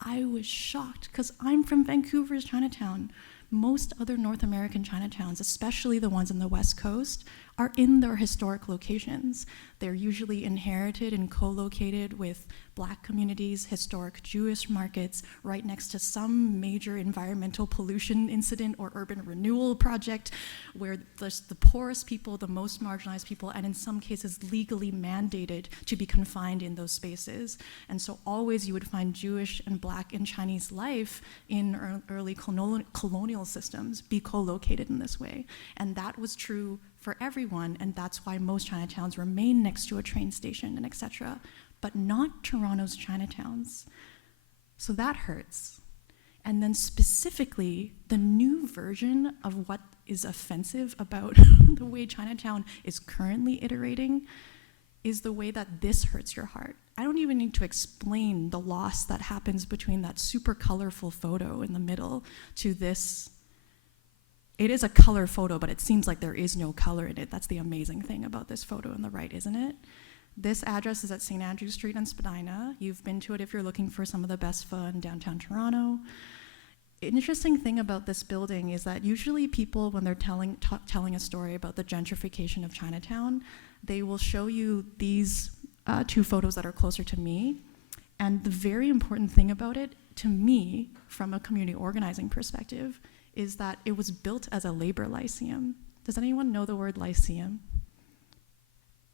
I was shocked, because I'm from Vancouver's Chinatown. Most other North American Chinatowns, especially the ones in the West Coast, are in their historic locations. They're usually inherited and co-located with Black communities, historic Jewish markets, right next to some major environmental pollution incident or urban renewal project, where there's the poorest people, the most marginalized people, and in some cases legally mandated to be confined in those spaces. And so always you would find Jewish and Black and Chinese life in early colonial systems be co-located in this way. And that was true for everyone, and that's why most Chinatowns remain next to a train station and etc., but not Toronto's Chinatowns. So that hurts. And then specifically, the new version of what is offensive about the way Chinatown is currently iterating is the way that this hurts your heart. I don't even need to explain the loss that happens between that super colorful photo in the middle to this. It is a color photo, but it seems like there is no color in it. That's the amazing thing about this photo on the right, isn't it? This address is at St. Andrew Street and Spadina. You've been to it if you're looking for some of the best pho in downtown Toronto. An interesting thing about this building is that usually people, when they're telling a story about the gentrification of Chinatown, they will show you these two photos that are closer to me. And the very important thing about it, to me, from a community organizing perspective, is that it was built as a labor lyceum. Does anyone know the word lyceum?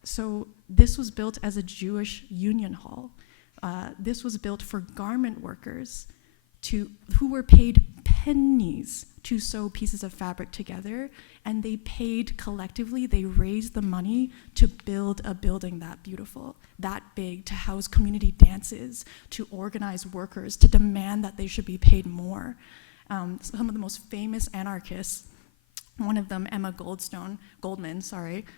So this was built as a Jewish union hall. This was built for garment workers who were paid pennies to sew pieces of fabric together, and they paid collectively, they raised the money to build a building that beautiful, that big, to house community dances, to organize workers, to demand that they should be paid more. Some of the most famous anarchists One of them, Emma Goldman,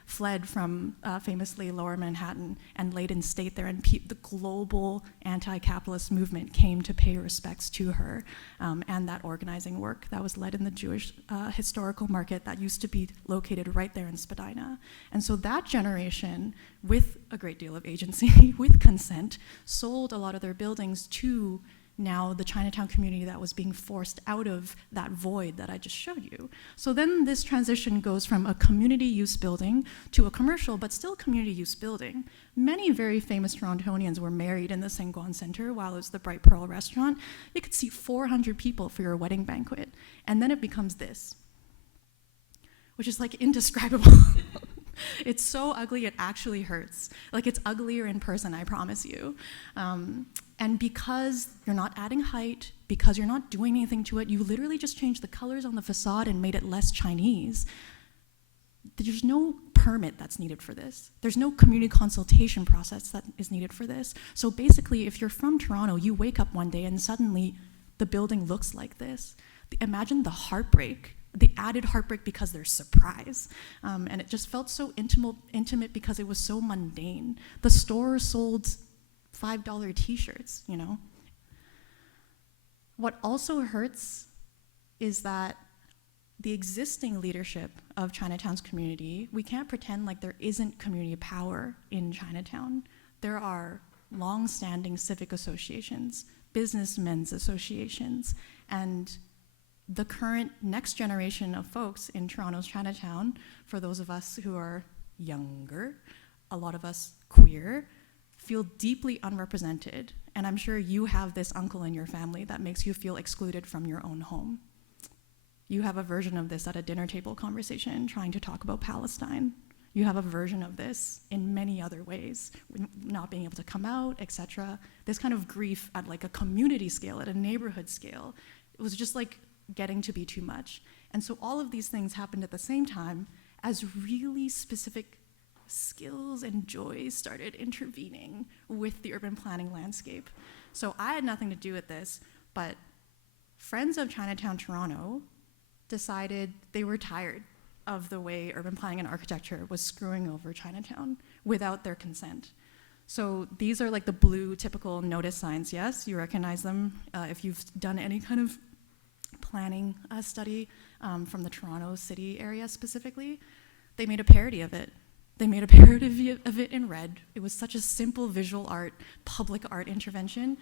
fled from famously Lower Manhattan and laid in state there, and the global anti-capitalist movement came to pay respects to her and that organizing work that was led in the Jewish historical market that used to be located right there in Spadina. And so that generation, with a great deal of agency, with consent, sold a lot of their buildings to now the Chinatown community that was being forced out of that void that I just showed you. So then this transition goes from a community use building to a commercial, but still community use building. Many very famous Torontonians were married in the Saint-Gwan Center while it was the Bright Pearl restaurant. You could seat 400 people for your wedding banquet. And then it becomes this, which is like indescribable. It's so ugly, it actually hurts. Like, it's uglier in person, I promise you. And because you're not adding height, because you're not doing anything to it, you literally just changed the colors on the facade and made it less Chinese. There's no permit that's needed for this. There's no community consultation process that is needed for this. So basically, if you're from Toronto, you wake up one day and suddenly the building looks like this. Imagine the heartbreak, the added heartbreak because there's surprise. And it just felt so intimate because it was so mundane. The store sold $5 t-shirts, you know? What also hurts is that the existing leadership of Chinatown's community, we can't pretend like there isn't community power in Chinatown. There are long-standing civic associations, businessmen's associations, and the current next generation of folks in Toronto's Chinatown, for those of us who are younger, a lot of us queer, feel deeply unrepresented. And I'm sure you have this uncle in your family that makes you feel excluded from your own home. You have a version of this at a dinner table conversation trying to talk about Palestine. You have a version of this in many other ways, not being able to come out, etc. This kind of grief at like a community scale, at a neighborhood scale, it was just like getting to be too much. And so all of these things happened at the same time as really specific skills and joys started intervening with the urban planning landscape. So I had nothing to do with this, but Friends of Chinatown Toronto decided they were tired of the way urban planning and architecture was screwing over Chinatown without their consent. So these are like the blue typical notice signs. Yes, you recognize them if you've done any kind of planning study from the Toronto city area specifically. They made a parody of it. They made a parody of it in red. It was such a simple visual art, public art intervention,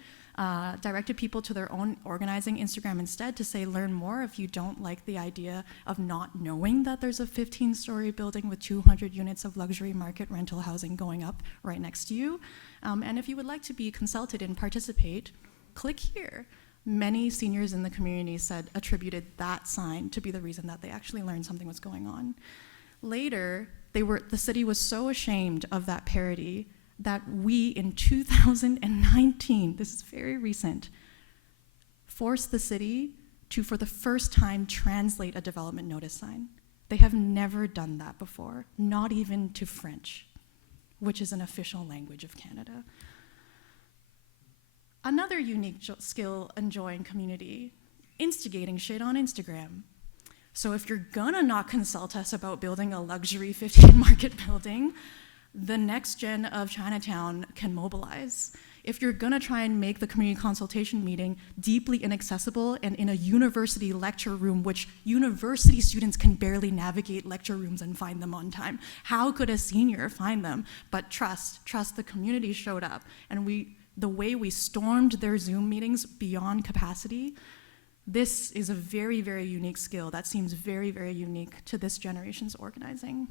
directed people to their own organizing Instagram instead to say, learn more if you don't like the idea of not knowing that there's a 15-story building with 200 units of luxury market rental housing going up right next to you. And if you would like to be consulted and participate, click here. Many seniors in the community attributed that sign to be the reason that they actually learned something was going on. Later, the city was so ashamed of that parody that we, in 2019, this is very recent, forced the city to, for the first time, translate a development notice sign. They have never done that before, not even to French, which is an official language of Canada. Another unique skill enjoying community, instigating shit on Instagram. So if you're gonna not consult us about building a luxury 15 market building, the next gen of Chinatown can mobilize. If you're gonna try and make the community consultation meeting deeply inaccessible and in a university lecture room, which university students can barely navigate lecture rooms and find them on time, how could a senior find them? But trust the community showed up, and the way we stormed their Zoom meetings beyond capacity. This is a very, very unique skill that seems very, very unique to this generation's organizing.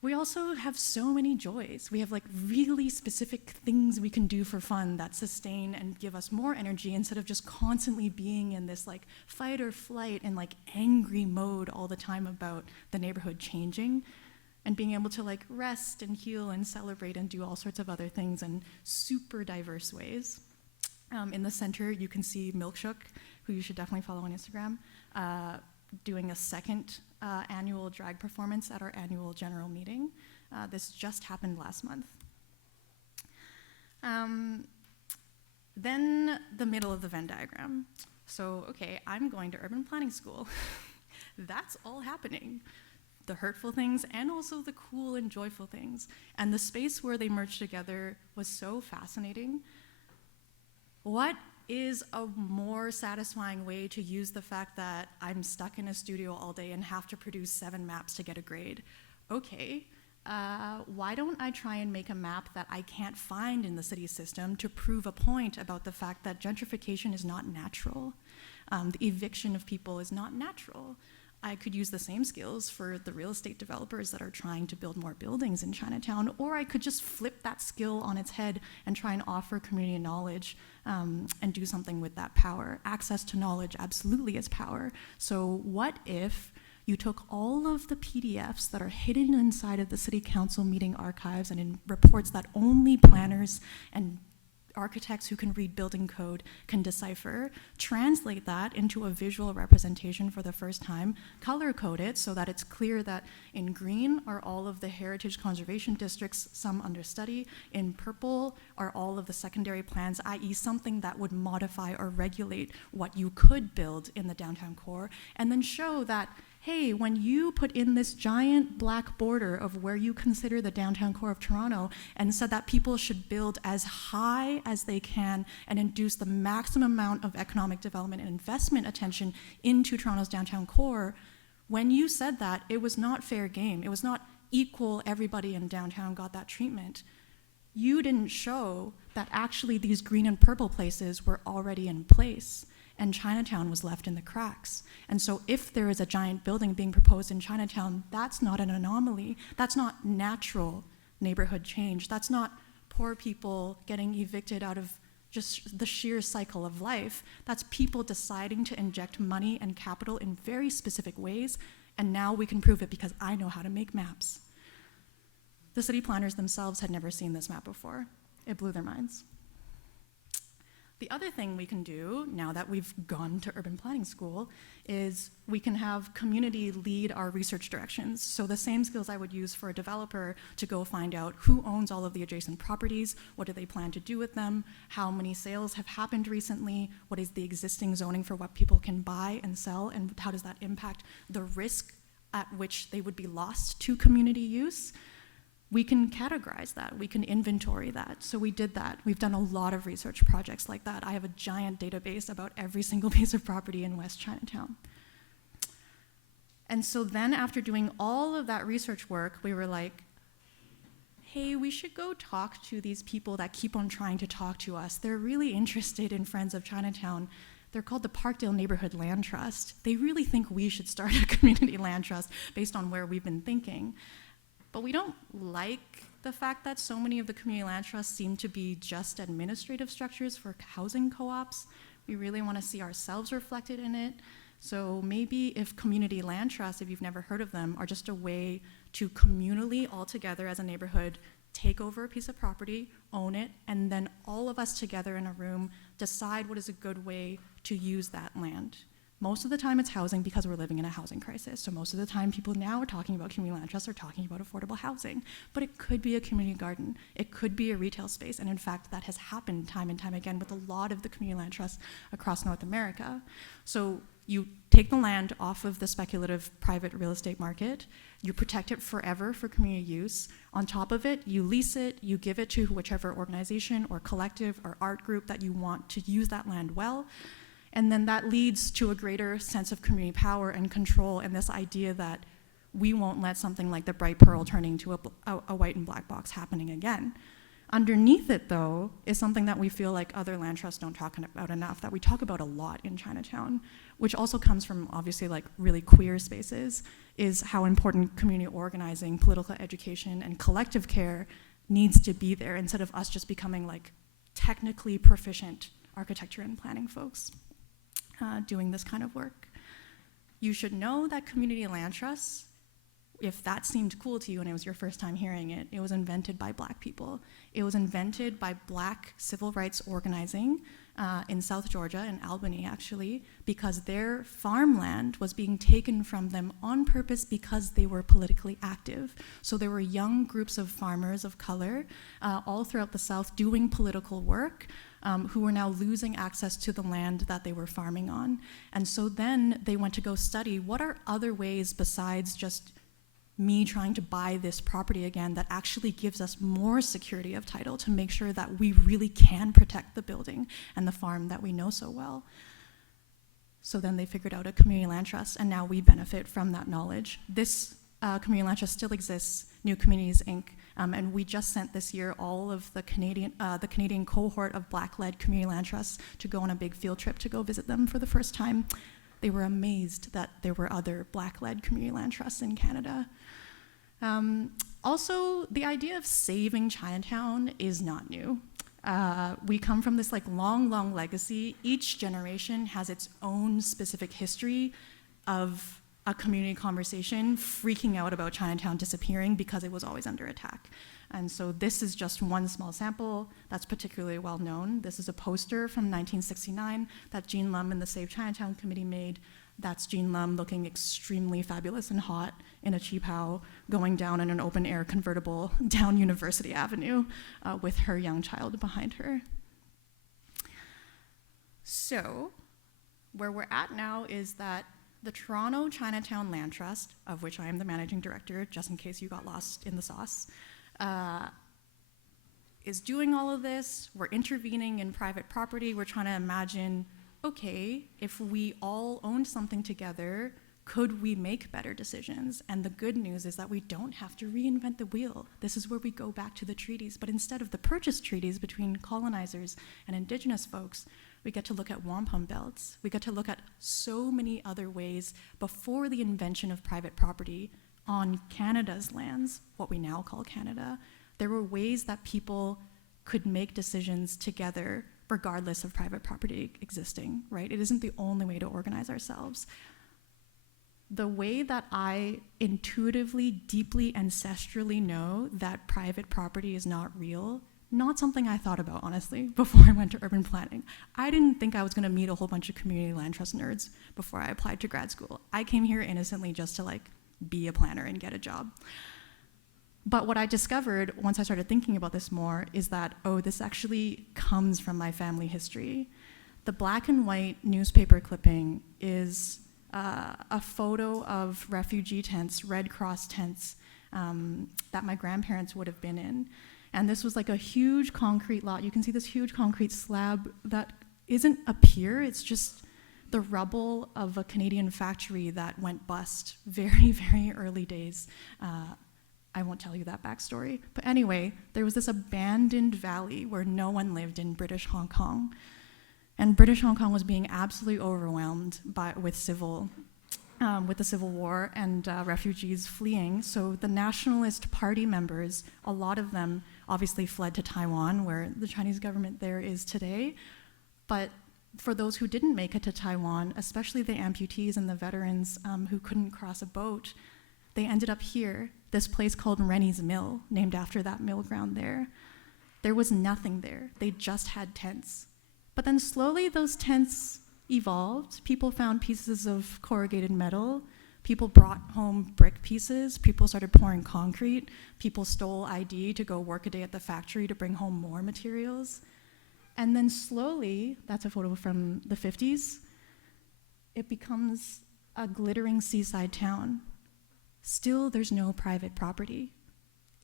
We also have so many joys. We have like really specific things we can do for fun that sustain and give us more energy instead of just constantly being in this like fight or flight and like angry mode all the time about the neighborhood changing, and being able to like rest and heal and celebrate and do all sorts of other things in super diverse ways. In the center, you can see Milkshook, who you should definitely follow on Instagram, doing a second annual drag performance at our annual general meeting. This just happened last month. Then the middle of the Venn diagram. So, okay, I'm going to urban planning school. that's all happening. The hurtful things and also the cool and joyful things. And the space where they merged together was so fascinating. What is a more satisfying way to use the fact that I'm stuck in a studio all day and have to produce 7 maps to get a grade? Okay, why don't I try and make a map that I can't find in the city system to prove a point about the fact that gentrification is not natural. The eviction of people is not natural. I could use the same skills for the real estate developers that are trying to build more buildings in Chinatown, or I could just flip that skill on its head and try and offer community knowledge and do something with that power. Access to knowledge absolutely is power. So what if you took all of the PDFs that are hidden inside of the city council meeting archives and in reports that only planners and architects who can read building code can decipher, translate that into a visual representation for the first time, color code it so that it's clear that in green are all of the heritage conservation districts, some under study, in purple are all of the secondary plans, i.e. something that would modify or regulate what you could build in the downtown core, and then show that hey, when you put in this giant black border of where you consider the downtown core of Toronto and said that people should build as high as they can and induce the maximum amount of economic development and investment attention into Toronto's downtown core, when you said that, it was not fair game. It was not equal, everybody in downtown got that treatment. You didn't show that actually these green and purple places were already in place, and Chinatown was left in the cracks. And so if there is a giant building being proposed in Chinatown, that's not an anomaly. That's not natural neighborhood change. That's not poor people getting evicted out of just the sheer cycle of life. That's people deciding to inject money and capital in very specific ways, and now we can prove it because I know how to make maps. The city planners themselves had never seen this map before. It blew their minds. The other thing we can do, now that we've gone to urban planning school, is we can have community lead our research directions. So the same skills I would use for a developer to go find out who owns all of the adjacent properties, what do they plan to do with them, how many sales have happened recently, what is the existing zoning for what people can buy and sell, and how does that impact the risk at which they would be lost to community use. We can categorize that, we can inventory that. So we did that. We've done a lot of research projects like that. I have a giant database about every single piece of property in West Chinatown. And so then after doing all of that research work, we were like, hey, we should go talk to these people that keep on trying to talk to us. They're really interested in Friends of Chinatown. They're called the Parkdale Neighborhood Land Trust. They really think we should start a community land trust based on where we've been thinking. But we don't like the fact that so many of the community land trusts seem to be just administrative structures for housing co-ops. We really want to see ourselves reflected in it. So maybe if community land trusts, if you've never heard of them, are just a way to communally, all together as a neighborhood, take over a piece of property, own it, and then all of us together in a room decide what is a good way to use that land. Most of the time it's housing because we're living in a housing crisis. So most of the time people now are talking about community land trusts are talking about affordable housing. But it could be a community garden. It could be a retail space. And in fact, that has happened time and time again with a lot of the community land trusts across North America. So you take the land off of the speculative private real estate market, you protect it forever for community use. On top of it, you lease it, you give it to whichever organization or collective or art group that you want to use that land well. And then that leads to a greater sense of community power and control, and this idea that we won't let something like the Bright Pearl turning into a white and black box happening again. Underneath it, though, is something that we feel like other land trusts don't talk about enough, that we talk about a lot in Chinatown, which also comes from obviously like really queer spaces, is how important community organizing, political education, and collective care needs to be there instead of us just becoming like technically proficient architecture and planning folks. Doing this kind of work. You should know that community land trusts, if that seemed cool to you and it was your first time hearing it, it was invented by Black people. It was invented by Black civil rights organizing in South Georgia, in Albany actually, because their farmland was being taken from them on purpose because they were politically active. So there were young groups of farmers of color all throughout the South doing political work, who were now losing access to the land that they were farming on. And so then they went to go study what are other ways besides just me trying to buy this property again that actually gives us more security of title to make sure that we really can protect the building and the farm that we know so well. So then they figured out a community land trust, and now we benefit from that knowledge. This community land trust still exists, New Communities Inc., and we just sent this year all of the Canadian cohort of Black-led community land trusts to go on a big field trip to go visit them for the first time. They were amazed that there were other Black-led community land trusts in Canada. Also, the idea of saving Chinatown is not new. We come from this long, long legacy. Each generation has its own specific history of a community conversation freaking out about Chinatown disappearing because it was always under attack. And so this is just one small sample that's particularly well known. This is a poster from 1969 that Jean Lum and the Save Chinatown Committee made. That's Jean Lum looking extremely fabulous and hot in a cheapao, going down in an open air convertible down University Avenue with her young child behind her. So where we're at now is that the Toronto Chinatown Land Trust, of which I am the managing director, just in case you got lost in the sauce, is doing all of this. We're intervening in private property. We're trying to imagine, okay, if we all owned something together, could we make better decisions? And the good news is that we don't have to reinvent the wheel. This is where we go back to the treaties. But instead of the purchase treaties between colonizers and Indigenous folks, we get to look at wampum belts. We get to look at so many other ways before the invention of private property on Canada's lands, what we now call Canada. There were ways that people could make decisions together regardless of private property existing, right? It isn't the only way to organize ourselves. The way that I intuitively, deeply, ancestrally know that private property is not real, not something I thought about, honestly, before I went to urban planning. I didn't think I was gonna meet a whole bunch of community land trust nerds before I applied to grad school. I came here innocently just to be a planner and get a job. But what I discovered once I started thinking about this more is that, oh, this actually comes from my family history. The black and white newspaper clipping is a photo of refugee tents, Red Cross tents, that my grandparents would have been in. And this was a huge concrete lot. You can see this huge concrete slab that isn't a pier, it's just the rubble of a Canadian factory that went bust very, very early days. I won't tell you that backstory. But anyway, there was this abandoned valley where no one lived in British Hong Kong. And British Hong Kong was being absolutely overwhelmed with the Civil War and refugees fleeing. So the Nationalist Party members, a lot of them obviously fled to Taiwan, where the Chinese government there is today. But for those who didn't make it to Taiwan, especially the amputees and the veterans who couldn't cross a boat, they ended up here, this place called Rennie's Mill, named after that mill ground there. There was nothing there. They just had tents. But then slowly those tents evolved. People found pieces of corrugated metal. People brought home brick pieces. People started pouring concrete. People stole ID to go work a day at the factory to bring home more materials. And then slowly, that's a photo from the 50s, it becomes a glittering seaside town. Still, there's no private property.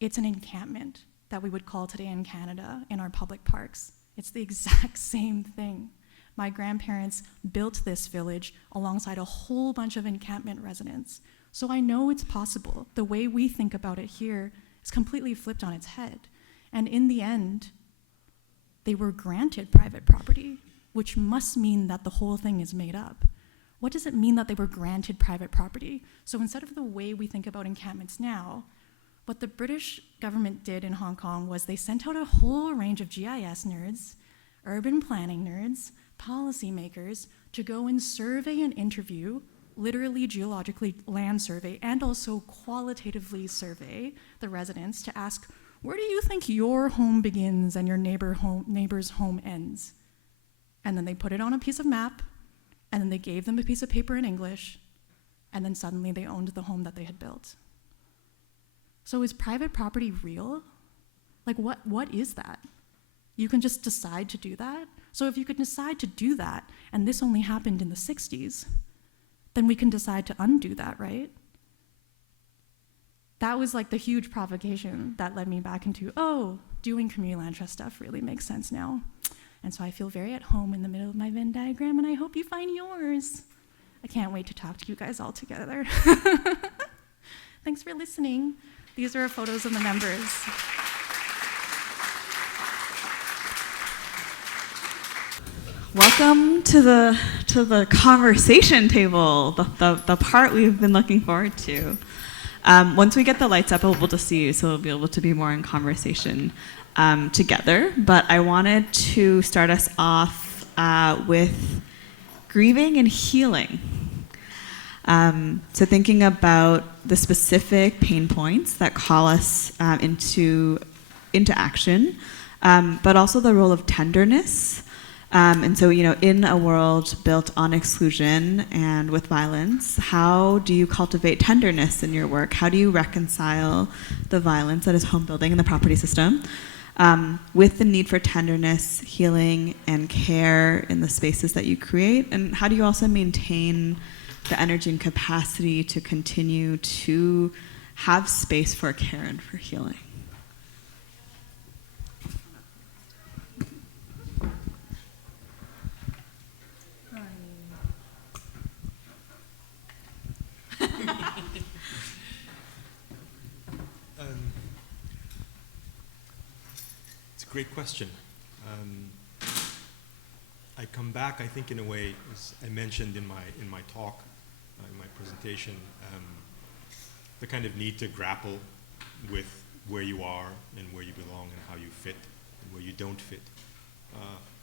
It's an encampment that we would call today in Canada in our public parks. It's the exact same thing. My grandparents built this village alongside a whole bunch of encampment residents. So I know it's possible. The way we think about it here is completely flipped on its head. And in the end, they were granted private property, which must mean that the whole thing is made up. What does it mean that they were granted private property? So instead of the way we think about encampments now, what the British government did in Hong Kong was they sent out a whole range of GIS nerds, urban planning nerds, policymakers to go and survey and interview, literally geologically land survey, and also qualitatively survey the residents to ask, where do you think your home begins and your neighbor's home ends? And then they put it on a piece of map, and then they gave them a piece of paper in English, and then suddenly they owned the home that they had built. So is private property real? What is that? You can just decide to do that. So if you could decide to do that, and this only happened in the 60s, then we can decide to undo that, right? That was like the huge provocation that led me back into, oh, doing community land trust stuff really makes sense now. And so I feel very at home in the middle of my Venn diagram, and I hope you find yours. I can't wait to talk to you guys all together. Thanks for listening. These are photos of the members. Welcome to the conversation table, the part we've been looking forward to. Once we get the lights up, we'll be able to see you, so we'll be able to be more in conversation together. But I wanted to start us off with grieving and healing. So thinking about the specific pain points that call us into action, but also the role of tenderness. And so, in a world built on exclusion and with violence, how do you cultivate tenderness in your work? How do you reconcile the violence that is home building in the property system with the need for tenderness, healing, and care in the spaces that you create? And how do you also maintain the energy and capacity to continue to have space for care and for healing? It's a great question. I come back, I think, in a way, as I mentioned in my talk, in my presentation, the kind of need to grapple with where you are and where you belong and how you fit and where you don't fit.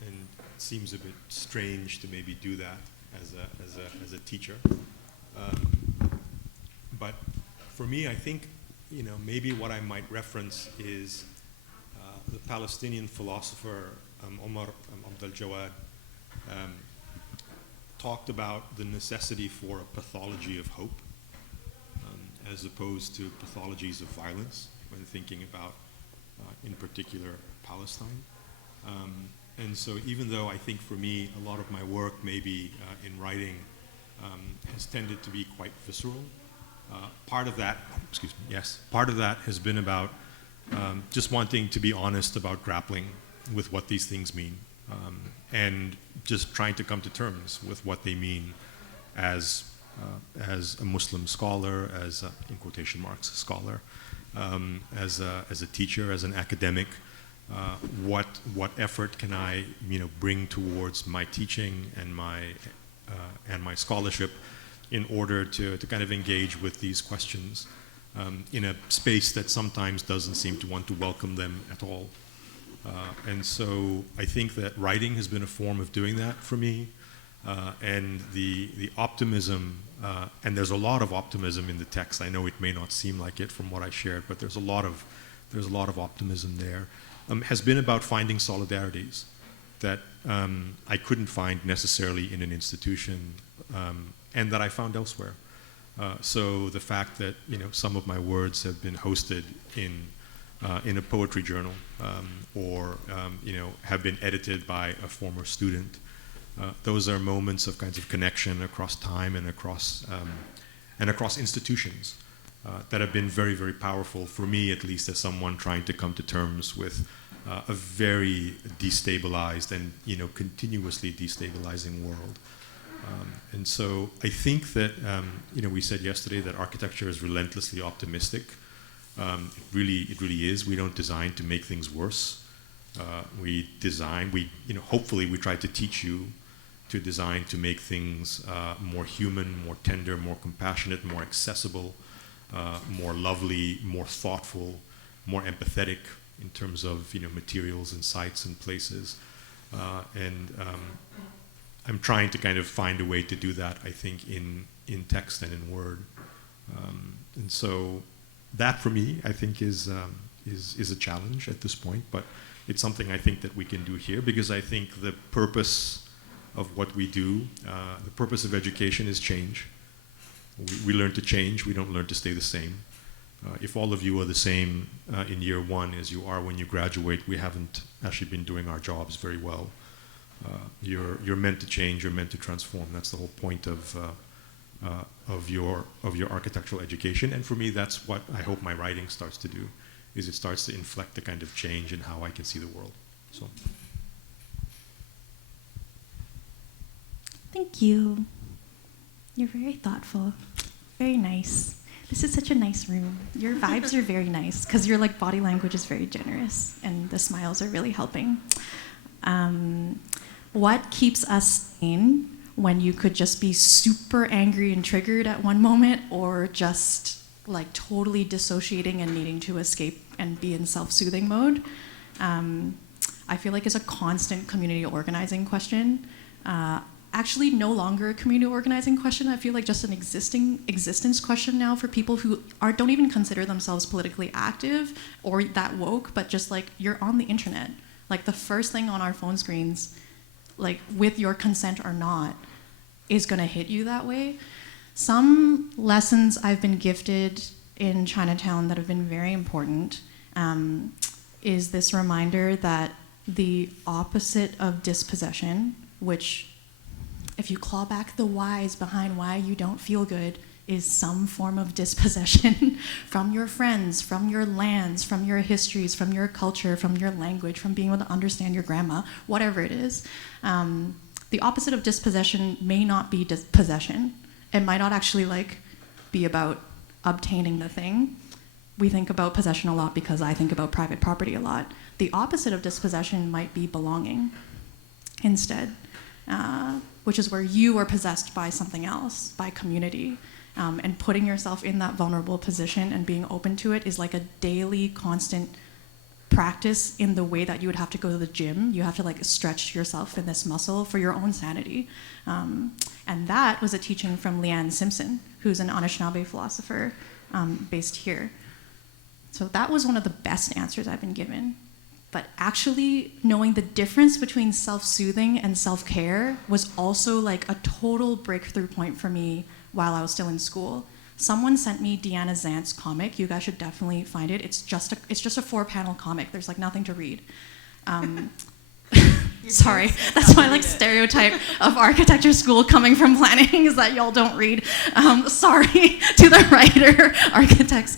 And it seems a bit strange to maybe do that as a teacher. But for me, I think, maybe what I might reference is the Palestinian philosopher Omar Abdel Jawad talked about the necessity for a pathology of hope as opposed to pathologies of violence when thinking about, in particular, Palestine. And so even though I think for me a lot of my work maybe in writing has tended to be quite visceral, part of that has been about just wanting to be honest about grappling with what these things mean, and just trying to come to terms with what they mean as a Muslim scholar, as a, in quotation marks, scholar, as a teacher, as an academic. What effort can I bring towards my teaching and my scholarship in order to kind of engage with these questions in a space that sometimes doesn't seem to want to welcome them at all. And so I think that writing has been a form of doing that for me, and the optimism, and there's a lot of optimism in the text. I know it may not seem like it from what I shared, but there's a lot of optimism there. Has been about finding solidarities that I couldn't find necessarily in an institution, and that I found elsewhere. So the fact that some of my words have been hosted in a poetry journal, or have been edited by a former student, those are moments of kinds of connection across time and across institutions. That have been very, very powerful for me, at least as someone trying to come to terms with a very destabilized and continuously destabilizing world. And so I think that we said yesterday that architecture is relentlessly optimistic. It really is. We don't design to make things worse. We design. Hopefully we try to teach you to design to make things more human, more tender, more compassionate, more accessible. More lovely, more thoughtful, more empathetic in terms of materials and sites and places, and I'm trying to kind of find a way to do that. I think in text and in word, and so that for me I think is a challenge at this point, but it's something I think that we can do here, because I think the purpose of what we do, the purpose of education is change. We learn to change, we don't learn to stay the same. if all of you are the same in year one as you are when you graduate, we haven't actually been doing our jobs very well. You're meant to change. You're meant to transform. That's the whole point of your architectural education. And for me, that's what I hope my writing starts to do. Is it starts to inflect the kind of change in how I can see the world. So. Thank you. You're very thoughtful. Very nice. This is such a nice room. Your vibes are very nice because your like body language is very generous and the smiles are really helping. What keeps us sane when you could just be super angry and triggered at one moment, or just like totally dissociating and needing to escape and be in self-soothing mode? I feel like it's a constant community organizing question. Actually, no longer a community organizing question. I feel like just an existence question now for people who don't even consider themselves politically active or that woke, but just like you're on the internet. Like the first thing on our phone screens, like with your consent or not, is gonna hit you that way. Some lessons I've been gifted in Chinatown that have been very important is this reminder that the opposite of dispossession, which if you claw back the whys behind why you don't feel good, is some form of dispossession from your friends, from your lands, from your histories, from your culture, from your language, from being able to understand your grandma, whatever it is. The opposite of dispossession may not be possession. It might not actually like be about obtaining the thing. We think about possession a lot because I think about private property a lot. The opposite of dispossession might be belonging instead, which is where you are possessed by something else, by community. And putting yourself in that vulnerable position and being open to it is like a daily, constant practice in the way that you would have to go to the gym. You have to like stretch yourself in this muscle for your own sanity. And that was a teaching from Leanne Simpson, who's an Anishinaabe philosopher based here. So that was one of the best answers I've been given. But actually knowing the difference between self-soothing and self-care was also like a total breakthrough point for me while I was still in school. Someone sent me Deanna Zant's comic. You guys should definitely find it. It's just a 4-panel comic. There's like nothing to read. Sorry, that's my like stereotype of architecture school coming from planning is that y'all don't read. Sorry to the writer, architects.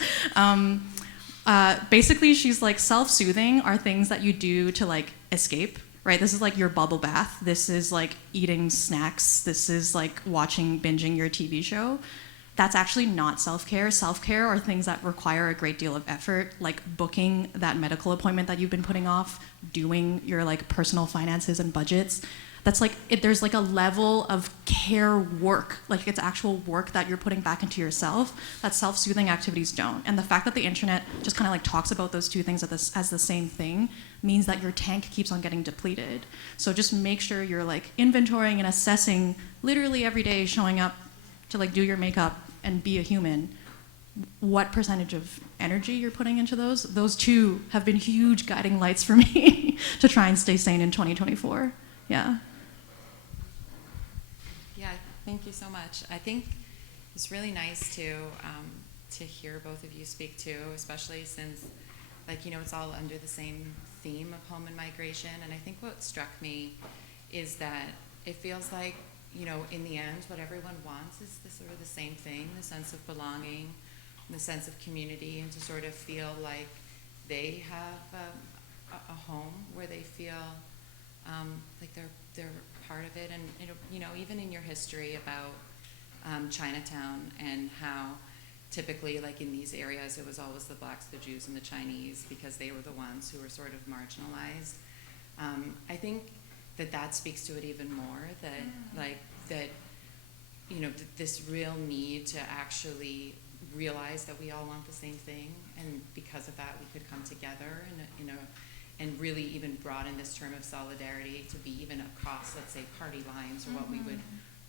Basically, she's like self-soothing are things that you do to like escape, right? This is like your bubble bath. This is like eating snacks. This is like binging your TV show. That's actually not self-care. Self-care are things that require a great deal of effort, like booking that medical appointment that you've been putting off, doing your like personal finances and budgets. That's like, there's like a level of care work, like it's actual work that you're putting back into yourself that self-soothing activities don't. And the fact that the internet just kind of like talks about those two things as the same thing means that your tank keeps on getting depleted. So just make sure you're like inventorying and assessing literally every day, showing up to like do your makeup and be a human, what percentage of energy you're putting into those. Those two have been huge guiding lights for me to try and stay sane in 2024. Yeah. Yeah, thank you so much. I think it's really nice to hear both of you speak too, especially since, like, you know, it's all under the same theme of home and migration. And I think what struck me is that it feels like, you know, in the end, what everyone wants is this sort of the same thing, the sense of belonging, the sense of community, and to sort of feel like they have a home where they feel like they're part of it. And, you know, even in your history about Chinatown and how typically, like in these areas, it was always the blacks, the Jews, and the Chinese because they were the ones who were sort of marginalized. I think that speaks to it even more, that you know, this real need to actually realize that we all want the same thing, and because of that we could come together and really even broaden this term of solidarity to be even across, let's say, party lines, or what we would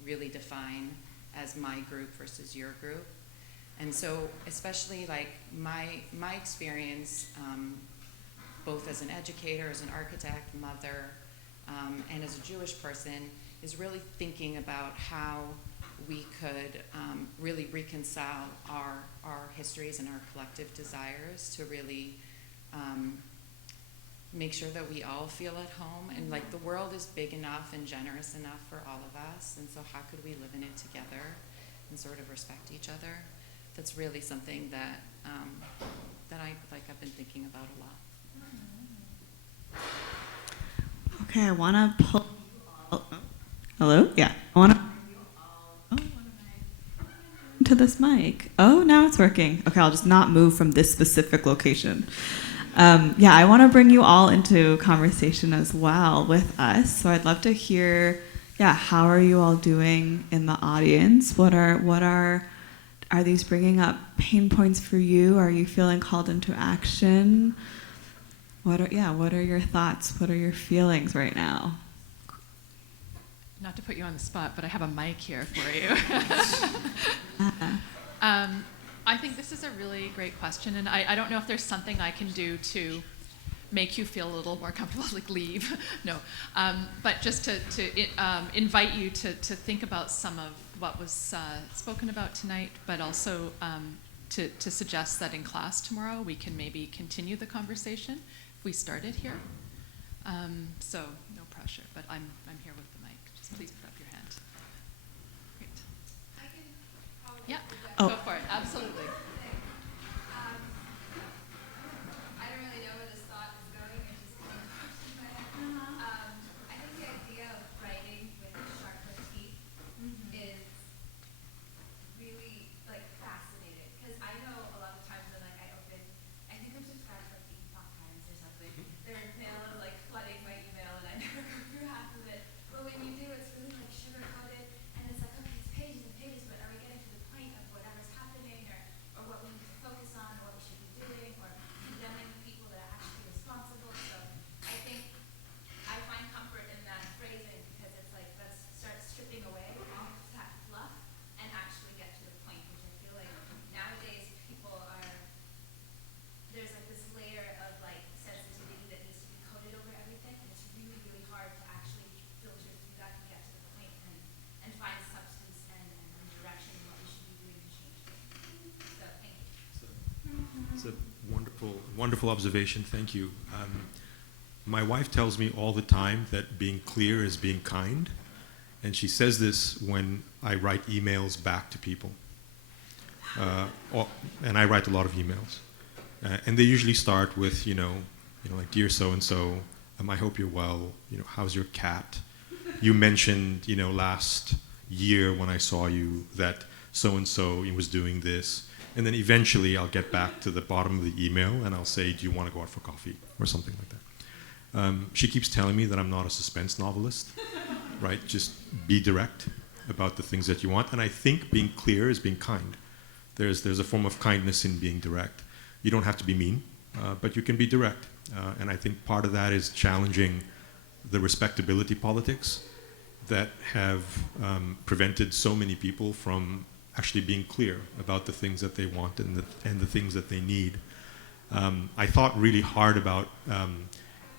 really define as my group versus your group. And so especially like my experience, both as an educator, as an architect, mother, and as a Jewish person, is really thinking about how we could really reconcile our histories and our collective desires to really make sure that we all feel at home. And like the world is big enough and generous enough for all of us, and so how could we live in it together and sort of respect each other? That's really something that I've been thinking about a lot. Okay, I want to pull. Hello? Yeah. I want to. To this mic. Oh, now it's working. Okay, I'll just not move from this specific location. Yeah, I want to bring you all into conversation as well with us. So I'd love to hear, how are you all doing in the audience? What are these bringing up pain points for you? Are you feeling called into action? What are your thoughts? What are your feelings right now? Not to put you on the spot, but I have a mic here for you. I think this is a really great question, and I don't know if there's something I can do to make you feel a little more comfortable, like leave. No, but just to invite you to think about some of what was spoken about tonight, but also to suggest that in class tomorrow we can maybe continue the conversation if we started here. So no pressure, but I'm here with the mic. Just please put up your hand. Great. I can probably Go for it. Absolutely. I don't really know where this thought is going. It just came into my head. I think the idea of writing with sharper teeth is really fascinating, because I know a lot of times when I think I'm subscribed to Epoch Times or something. Their mail is flooding my email, and I never go through half of it. But when you do, it's really sugar coated, and it's okay, it's pages and pages. But are we getting to the point of whatever's happening, or what we need to focus on, or what we should be doing, or condemning the people that are actually responsible? So I think I find comfort in that phrasing, because it's let's start stripping away all that fluff and actually get to the point, which I feel like nowadays people are, there's this layer of sensitivity that needs to be coated over everything, and it's really, really hard to actually filter through that and get to the point and find substance and direction in what we should be doing to change things. So thank you. It's a wonderful observation. Thank you. My wife tells me all the time that being clear is being kind, and she says this when I write emails back to people. And I write a lot of emails, and they usually start with, like, dear so and so, I hope you're well. How's your cat? You mentioned, last year when I saw you that so and so was doing this. And then eventually I'll get back to the bottom of the email and I'll say, do you want to go out for coffee? Or something like that. She keeps telling me that I'm not a suspense novelist, right? Just be direct about the things that you want. And I think being clear is being kind. There's a form of kindness in being direct. You don't have to be mean, but you can be direct. And I think part of that is challenging the respectability politics that have prevented so many people from actually being clear about the things that they want and the things that they need. I thought really hard about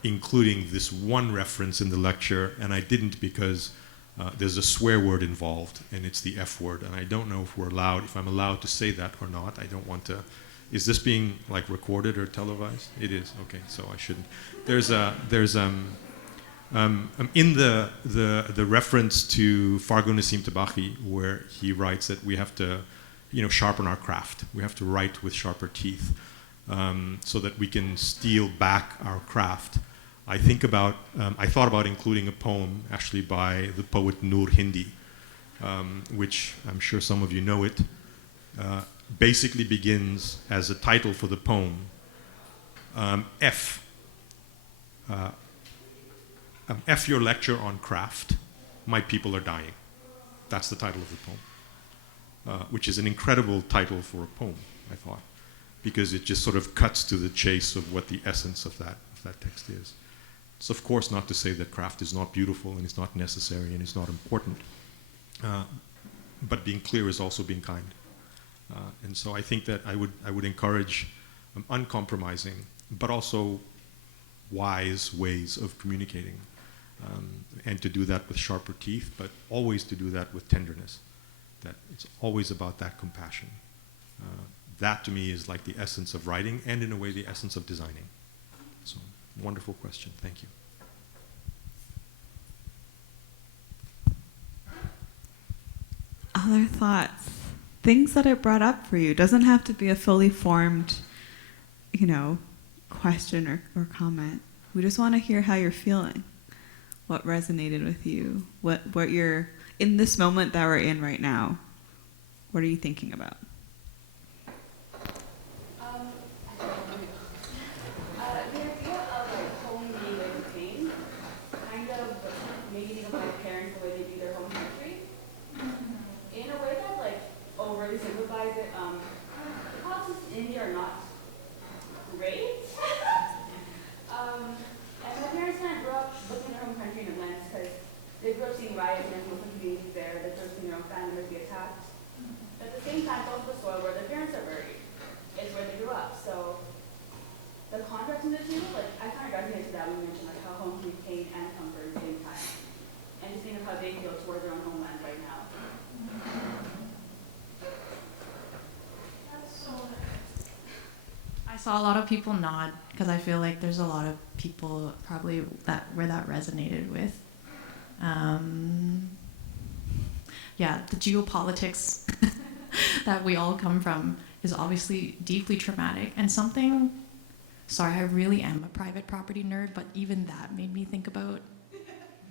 including this one reference in the lecture, and I didn't because there's a swear word involved, and it's the F word, and I don't know if I'm allowed to say that or not. I don't want to. Is this being recorded or televised? It is. Okay, so I shouldn't. In the reference to Fargo Nassim Tabachi, where he writes that we have to, sharpen our craft. We have to write with sharper teeth, so that we can steal back our craft. I thought about including a poem actually by the poet Noor Hindi, which I'm sure some of you know it. Basically begins as a title for the poem, F your lecture on craft, my people are dying. That's the title of the poem, which is an incredible title for a poem, I thought, because it just sort of cuts to the chase of what the essence of that text is. It's of course not to say that craft is not beautiful and it's not necessary and it's not important, but being clear is also being kind. And so I think that I would encourage uncompromising, but also wise ways of communicating, and to do that with sharper teeth, but always to do that with tenderness. that it's always about that compassion. That to me is like the essence of writing and in a way the essence of designing. So, wonderful question. Thank you. Other thoughts? Things that it brought up for you. Doesn't have to be a fully formed, question or comment. We just want to hear how you're feeling. What resonated with you? What you're, in this moment that we're in right now, what are you thinking about? The idea of home being like a pain kind of made me think of my parents the way they view their home country. In a way that overly simplifies it. The politics in India are not great. And my parents kind of grew up looking at their home country in a lens because they grew up seeing riots and Muslim communities there. They grew up seeing their own family members be attacked. But at the same time, it's also the soil where their parents are buried. It's where they grew up. So the contrast in the two, I kind of resonated to that when you mentioned how home can be pain and comfort at the same time. And just think of how they feel towards their own homeland right now. That's so nice. I saw a lot of people nod because I feel like there's a lot of people probably where that resonated with. Yeah, the geopolitics that we all come from is obviously deeply traumatic and something. Sorry, I really am a private property nerd, but even that made me think about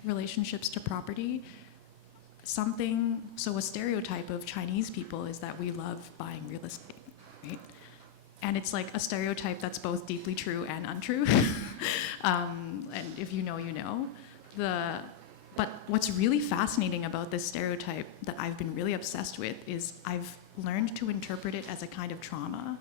relationships to property. So a stereotype of Chinese people is that we love buying real estate, right? And it's like a stereotype that's both deeply true and untrue. And if you know, you know. But what's really fascinating about this stereotype that I've been really obsessed with is I've learned to interpret it as a kind of trauma.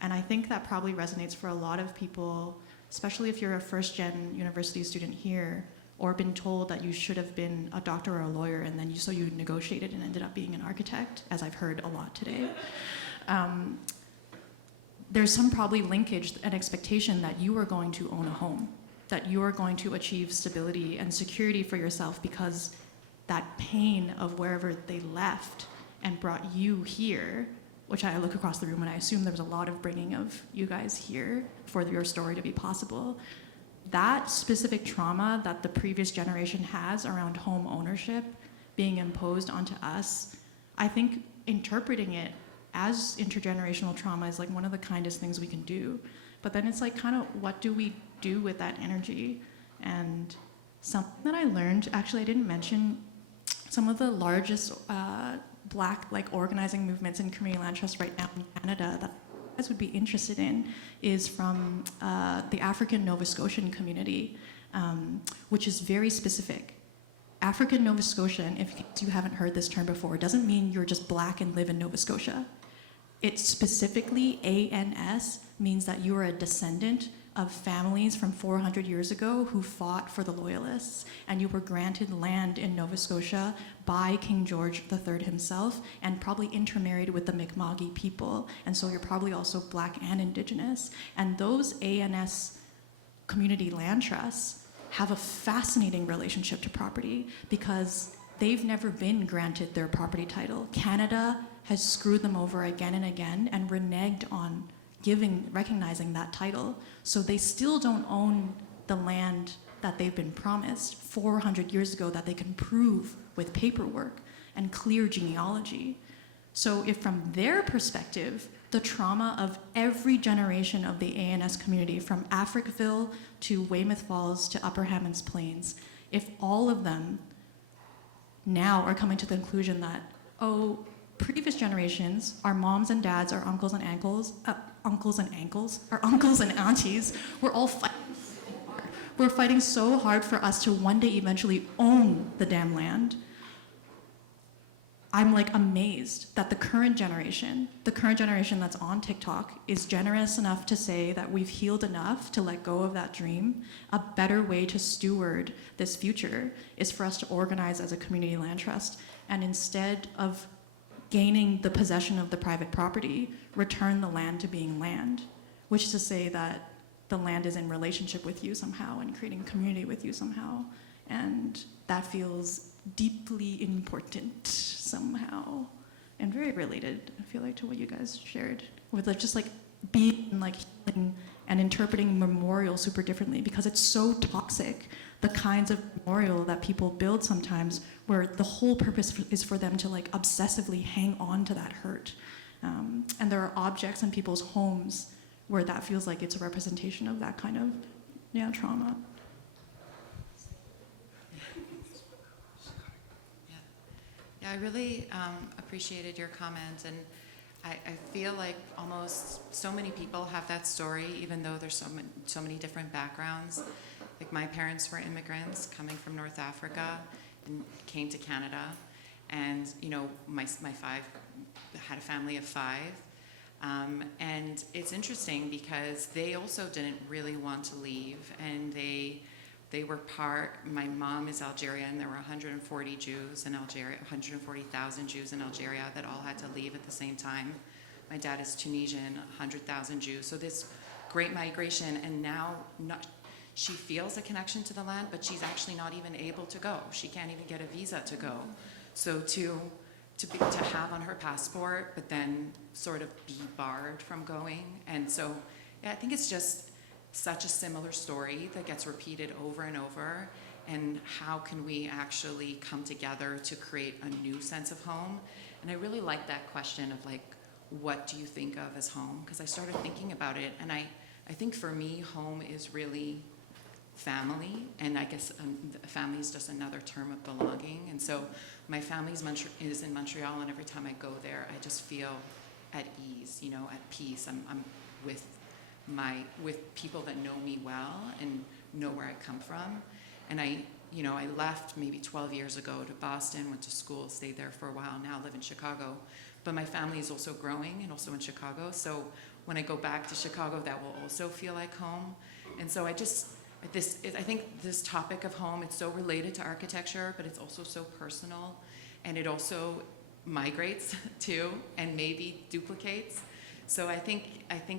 And I think that probably resonates for a lot of people, especially if you're a first-gen university student here, or been told that you should have been a doctor or a lawyer, and then so you negotiated and ended up being an architect, as I've heard a lot today. There's some probably linkage and expectation that you are going to own a home, that you are going to achieve stability and security for yourself because that pain of wherever they left and brought you here, which I look across the room and I assume there was a lot of bringing of you guys here for your story to be possible. That specific trauma that the previous generation has around home ownership being imposed onto us, I think interpreting it as intergenerational trauma is one of the kindest things we can do. But then it's kind of what do we do with that energy? And something that I learned, actually I didn't mention, some of the largest Black organizing movements in Community Land Trust right now in Canada that you guys would be interested in is from the African Nova Scotian community, which is very specific. African Nova Scotian, if you haven't heard this term before, doesn't mean you're just Black and live in Nova Scotia. It specifically, ANS, means that you are a descendant of families from 400 years ago who fought for the Loyalists, and you were granted land in Nova Scotia by King George III himself, and probably intermarried with the Mi'kmaq people, and so you're probably also Black and Indigenous. And those ANS community land trusts have a fascinating relationship to property because they've never been granted their property title. Canada has screwed them over again and again and reneged on recognizing that title. So they still don't own the land that they've been promised 400 years ago that they can prove with paperwork and clear genealogy. So if from their perspective, the trauma of every generation of the ANS community, from Africville to Weymouth Falls to Upper Hammonds Plains, if all of them now are coming to the conclusion that, previous generations, our moms and dads, our uncles and aunties, we're all fighting so hard. We're fighting so hard for us to one day eventually own the damn land. I'm amazed that the current generation that's on TikTok is generous enough to say that we've healed enough to let go of that dream. A better way to steward this future is for us to organize as a community land trust, and instead of gaining the possession of the private property, return the land to being land, which is to say that the land is in relationship with you somehow and creating community with you somehow. And that feels deeply important somehow, and very related, I feel like, to what you guys shared, with like just like being like healing and interpreting memorial super differently, because it's so toxic, the kinds of memorial that people build sometimes, where the whole purpose is for them to like obsessively hang on to that hurt. And there are objects in people's homes where that feels like it's a representation of that kind of trauma. Yeah, I really appreciated your comment, and I feel like almost so many people have that story, even though there's so many different backgrounds. Like my parents were immigrants coming from North Africa and came to Canada, and my five had a family of five, and it's interesting because they also didn't really want to leave, and they were my mom is Algerian. There were 140 Jews in Algeria, 140,000 Jews in Algeria that all had to leave at the same time. My dad is Tunisian, 100,000 Jews. So this great migration, and now she feels a connection to the land, but she's actually not even able to go. She can't even get a visa to go. So to have on her passport, but then sort of be barred from going. And so I think it's just such a similar story that gets repeated over and over, and how can we actually come together to create a new sense of home? And I really like that question of like, what do you think of as home? Because I started thinking about it, and I think for me, home is really family, and I guess family is just another term of belonging. And so my family is in Montreal, and every time I go there, I just feel at ease, at peace. I'm with people that know me well and know where I come from. And I left maybe 12 years ago to Boston, went to school, stayed there for a while, now live in Chicago. But my family is also growing and also in Chicago. So when I go back to Chicago, that will also feel like home. And so I think this topic of home, it's so related to architecture, but it's also so personal. And it also migrates too, and maybe duplicates. So I think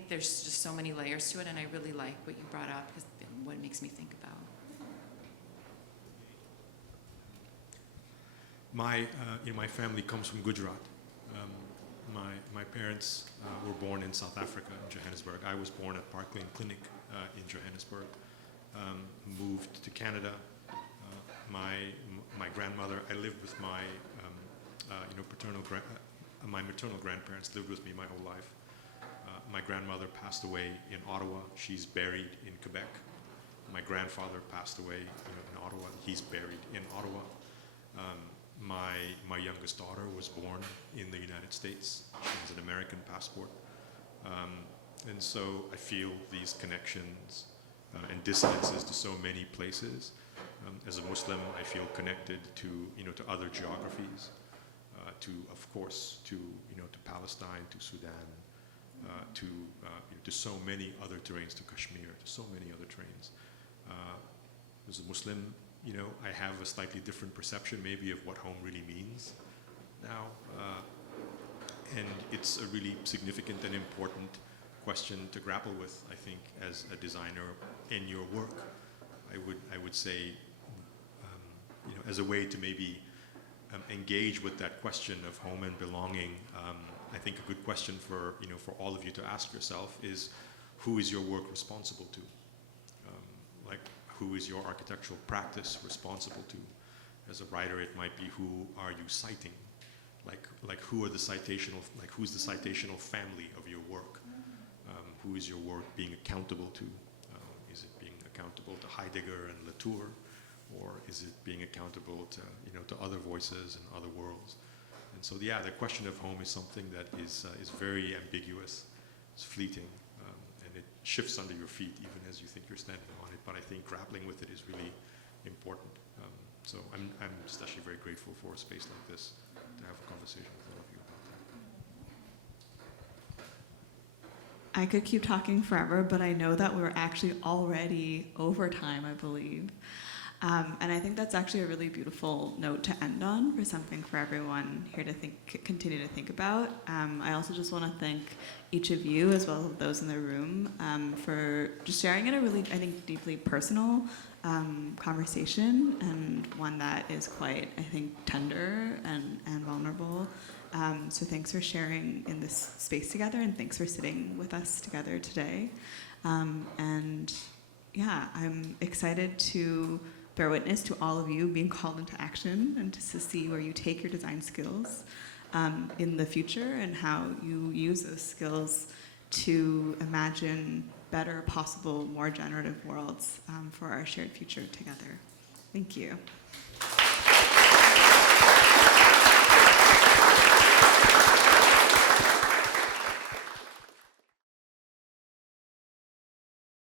there's just so many layers to it, and I really like what you brought up, because what it makes me think about. My family comes from Gujarat. My parents were born in South Africa, in Johannesburg. I was born at Parkland Clinic in Johannesburg. Moved to Canada. My grandmother. I lived with my my maternal grandparents lived with me my whole life. My grandmother passed away in Ottawa. She's buried in Quebec. My grandfather passed away in Ottawa. He's buried in Ottawa. My youngest daughter was born in the United States. She has an American passport. And so I feel these connections and dissonances to so many places. As a Muslim, I feel connected to other geographies, of course to Palestine, to Sudan, to so many other terrains, to Kashmir, to so many other terrains. As a Muslim, I have a slightly different perception maybe of what home really means now. And it's a really significant and important question to grapple with, I think, as a designer in your work. I would say, as a way to maybe engage with that question of home and belonging, I think a good question for all of you to ask yourself is, who is your work responsible to? Who is your architectural practice responsible to? As a writer, it might be, who are you citing? Who's the citational family of your work? Who is your work being accountable to? Is it being accountable to Heidegger and Latour, or is it being accountable to other voices and other worlds? And so, the question of home is something that is very ambiguous. It's fleeting, and it shifts under your feet even as you think you're standing on it. But I think grappling with it is really important. So I'm just actually very grateful for a space like this to have a conversation with all of you about that. I could keep talking forever, but I know that we're actually already over time, I believe. And I think that's actually a really beautiful note to end on, for something for everyone here to continue to think about. I also just want to thank each of you, as well as those in the room, for just sharing at a really, I think, deeply personal conversation, and one that is quite, I think, tender and vulnerable. So thanks for sharing in this space together, and thanks for sitting with us together today. And yeah, I'm excited to bear witness to all of you being called into action and to see where you take your design skills in the future and how you use those skills to imagine better, possible, more generative worlds for our shared future together. Thank you.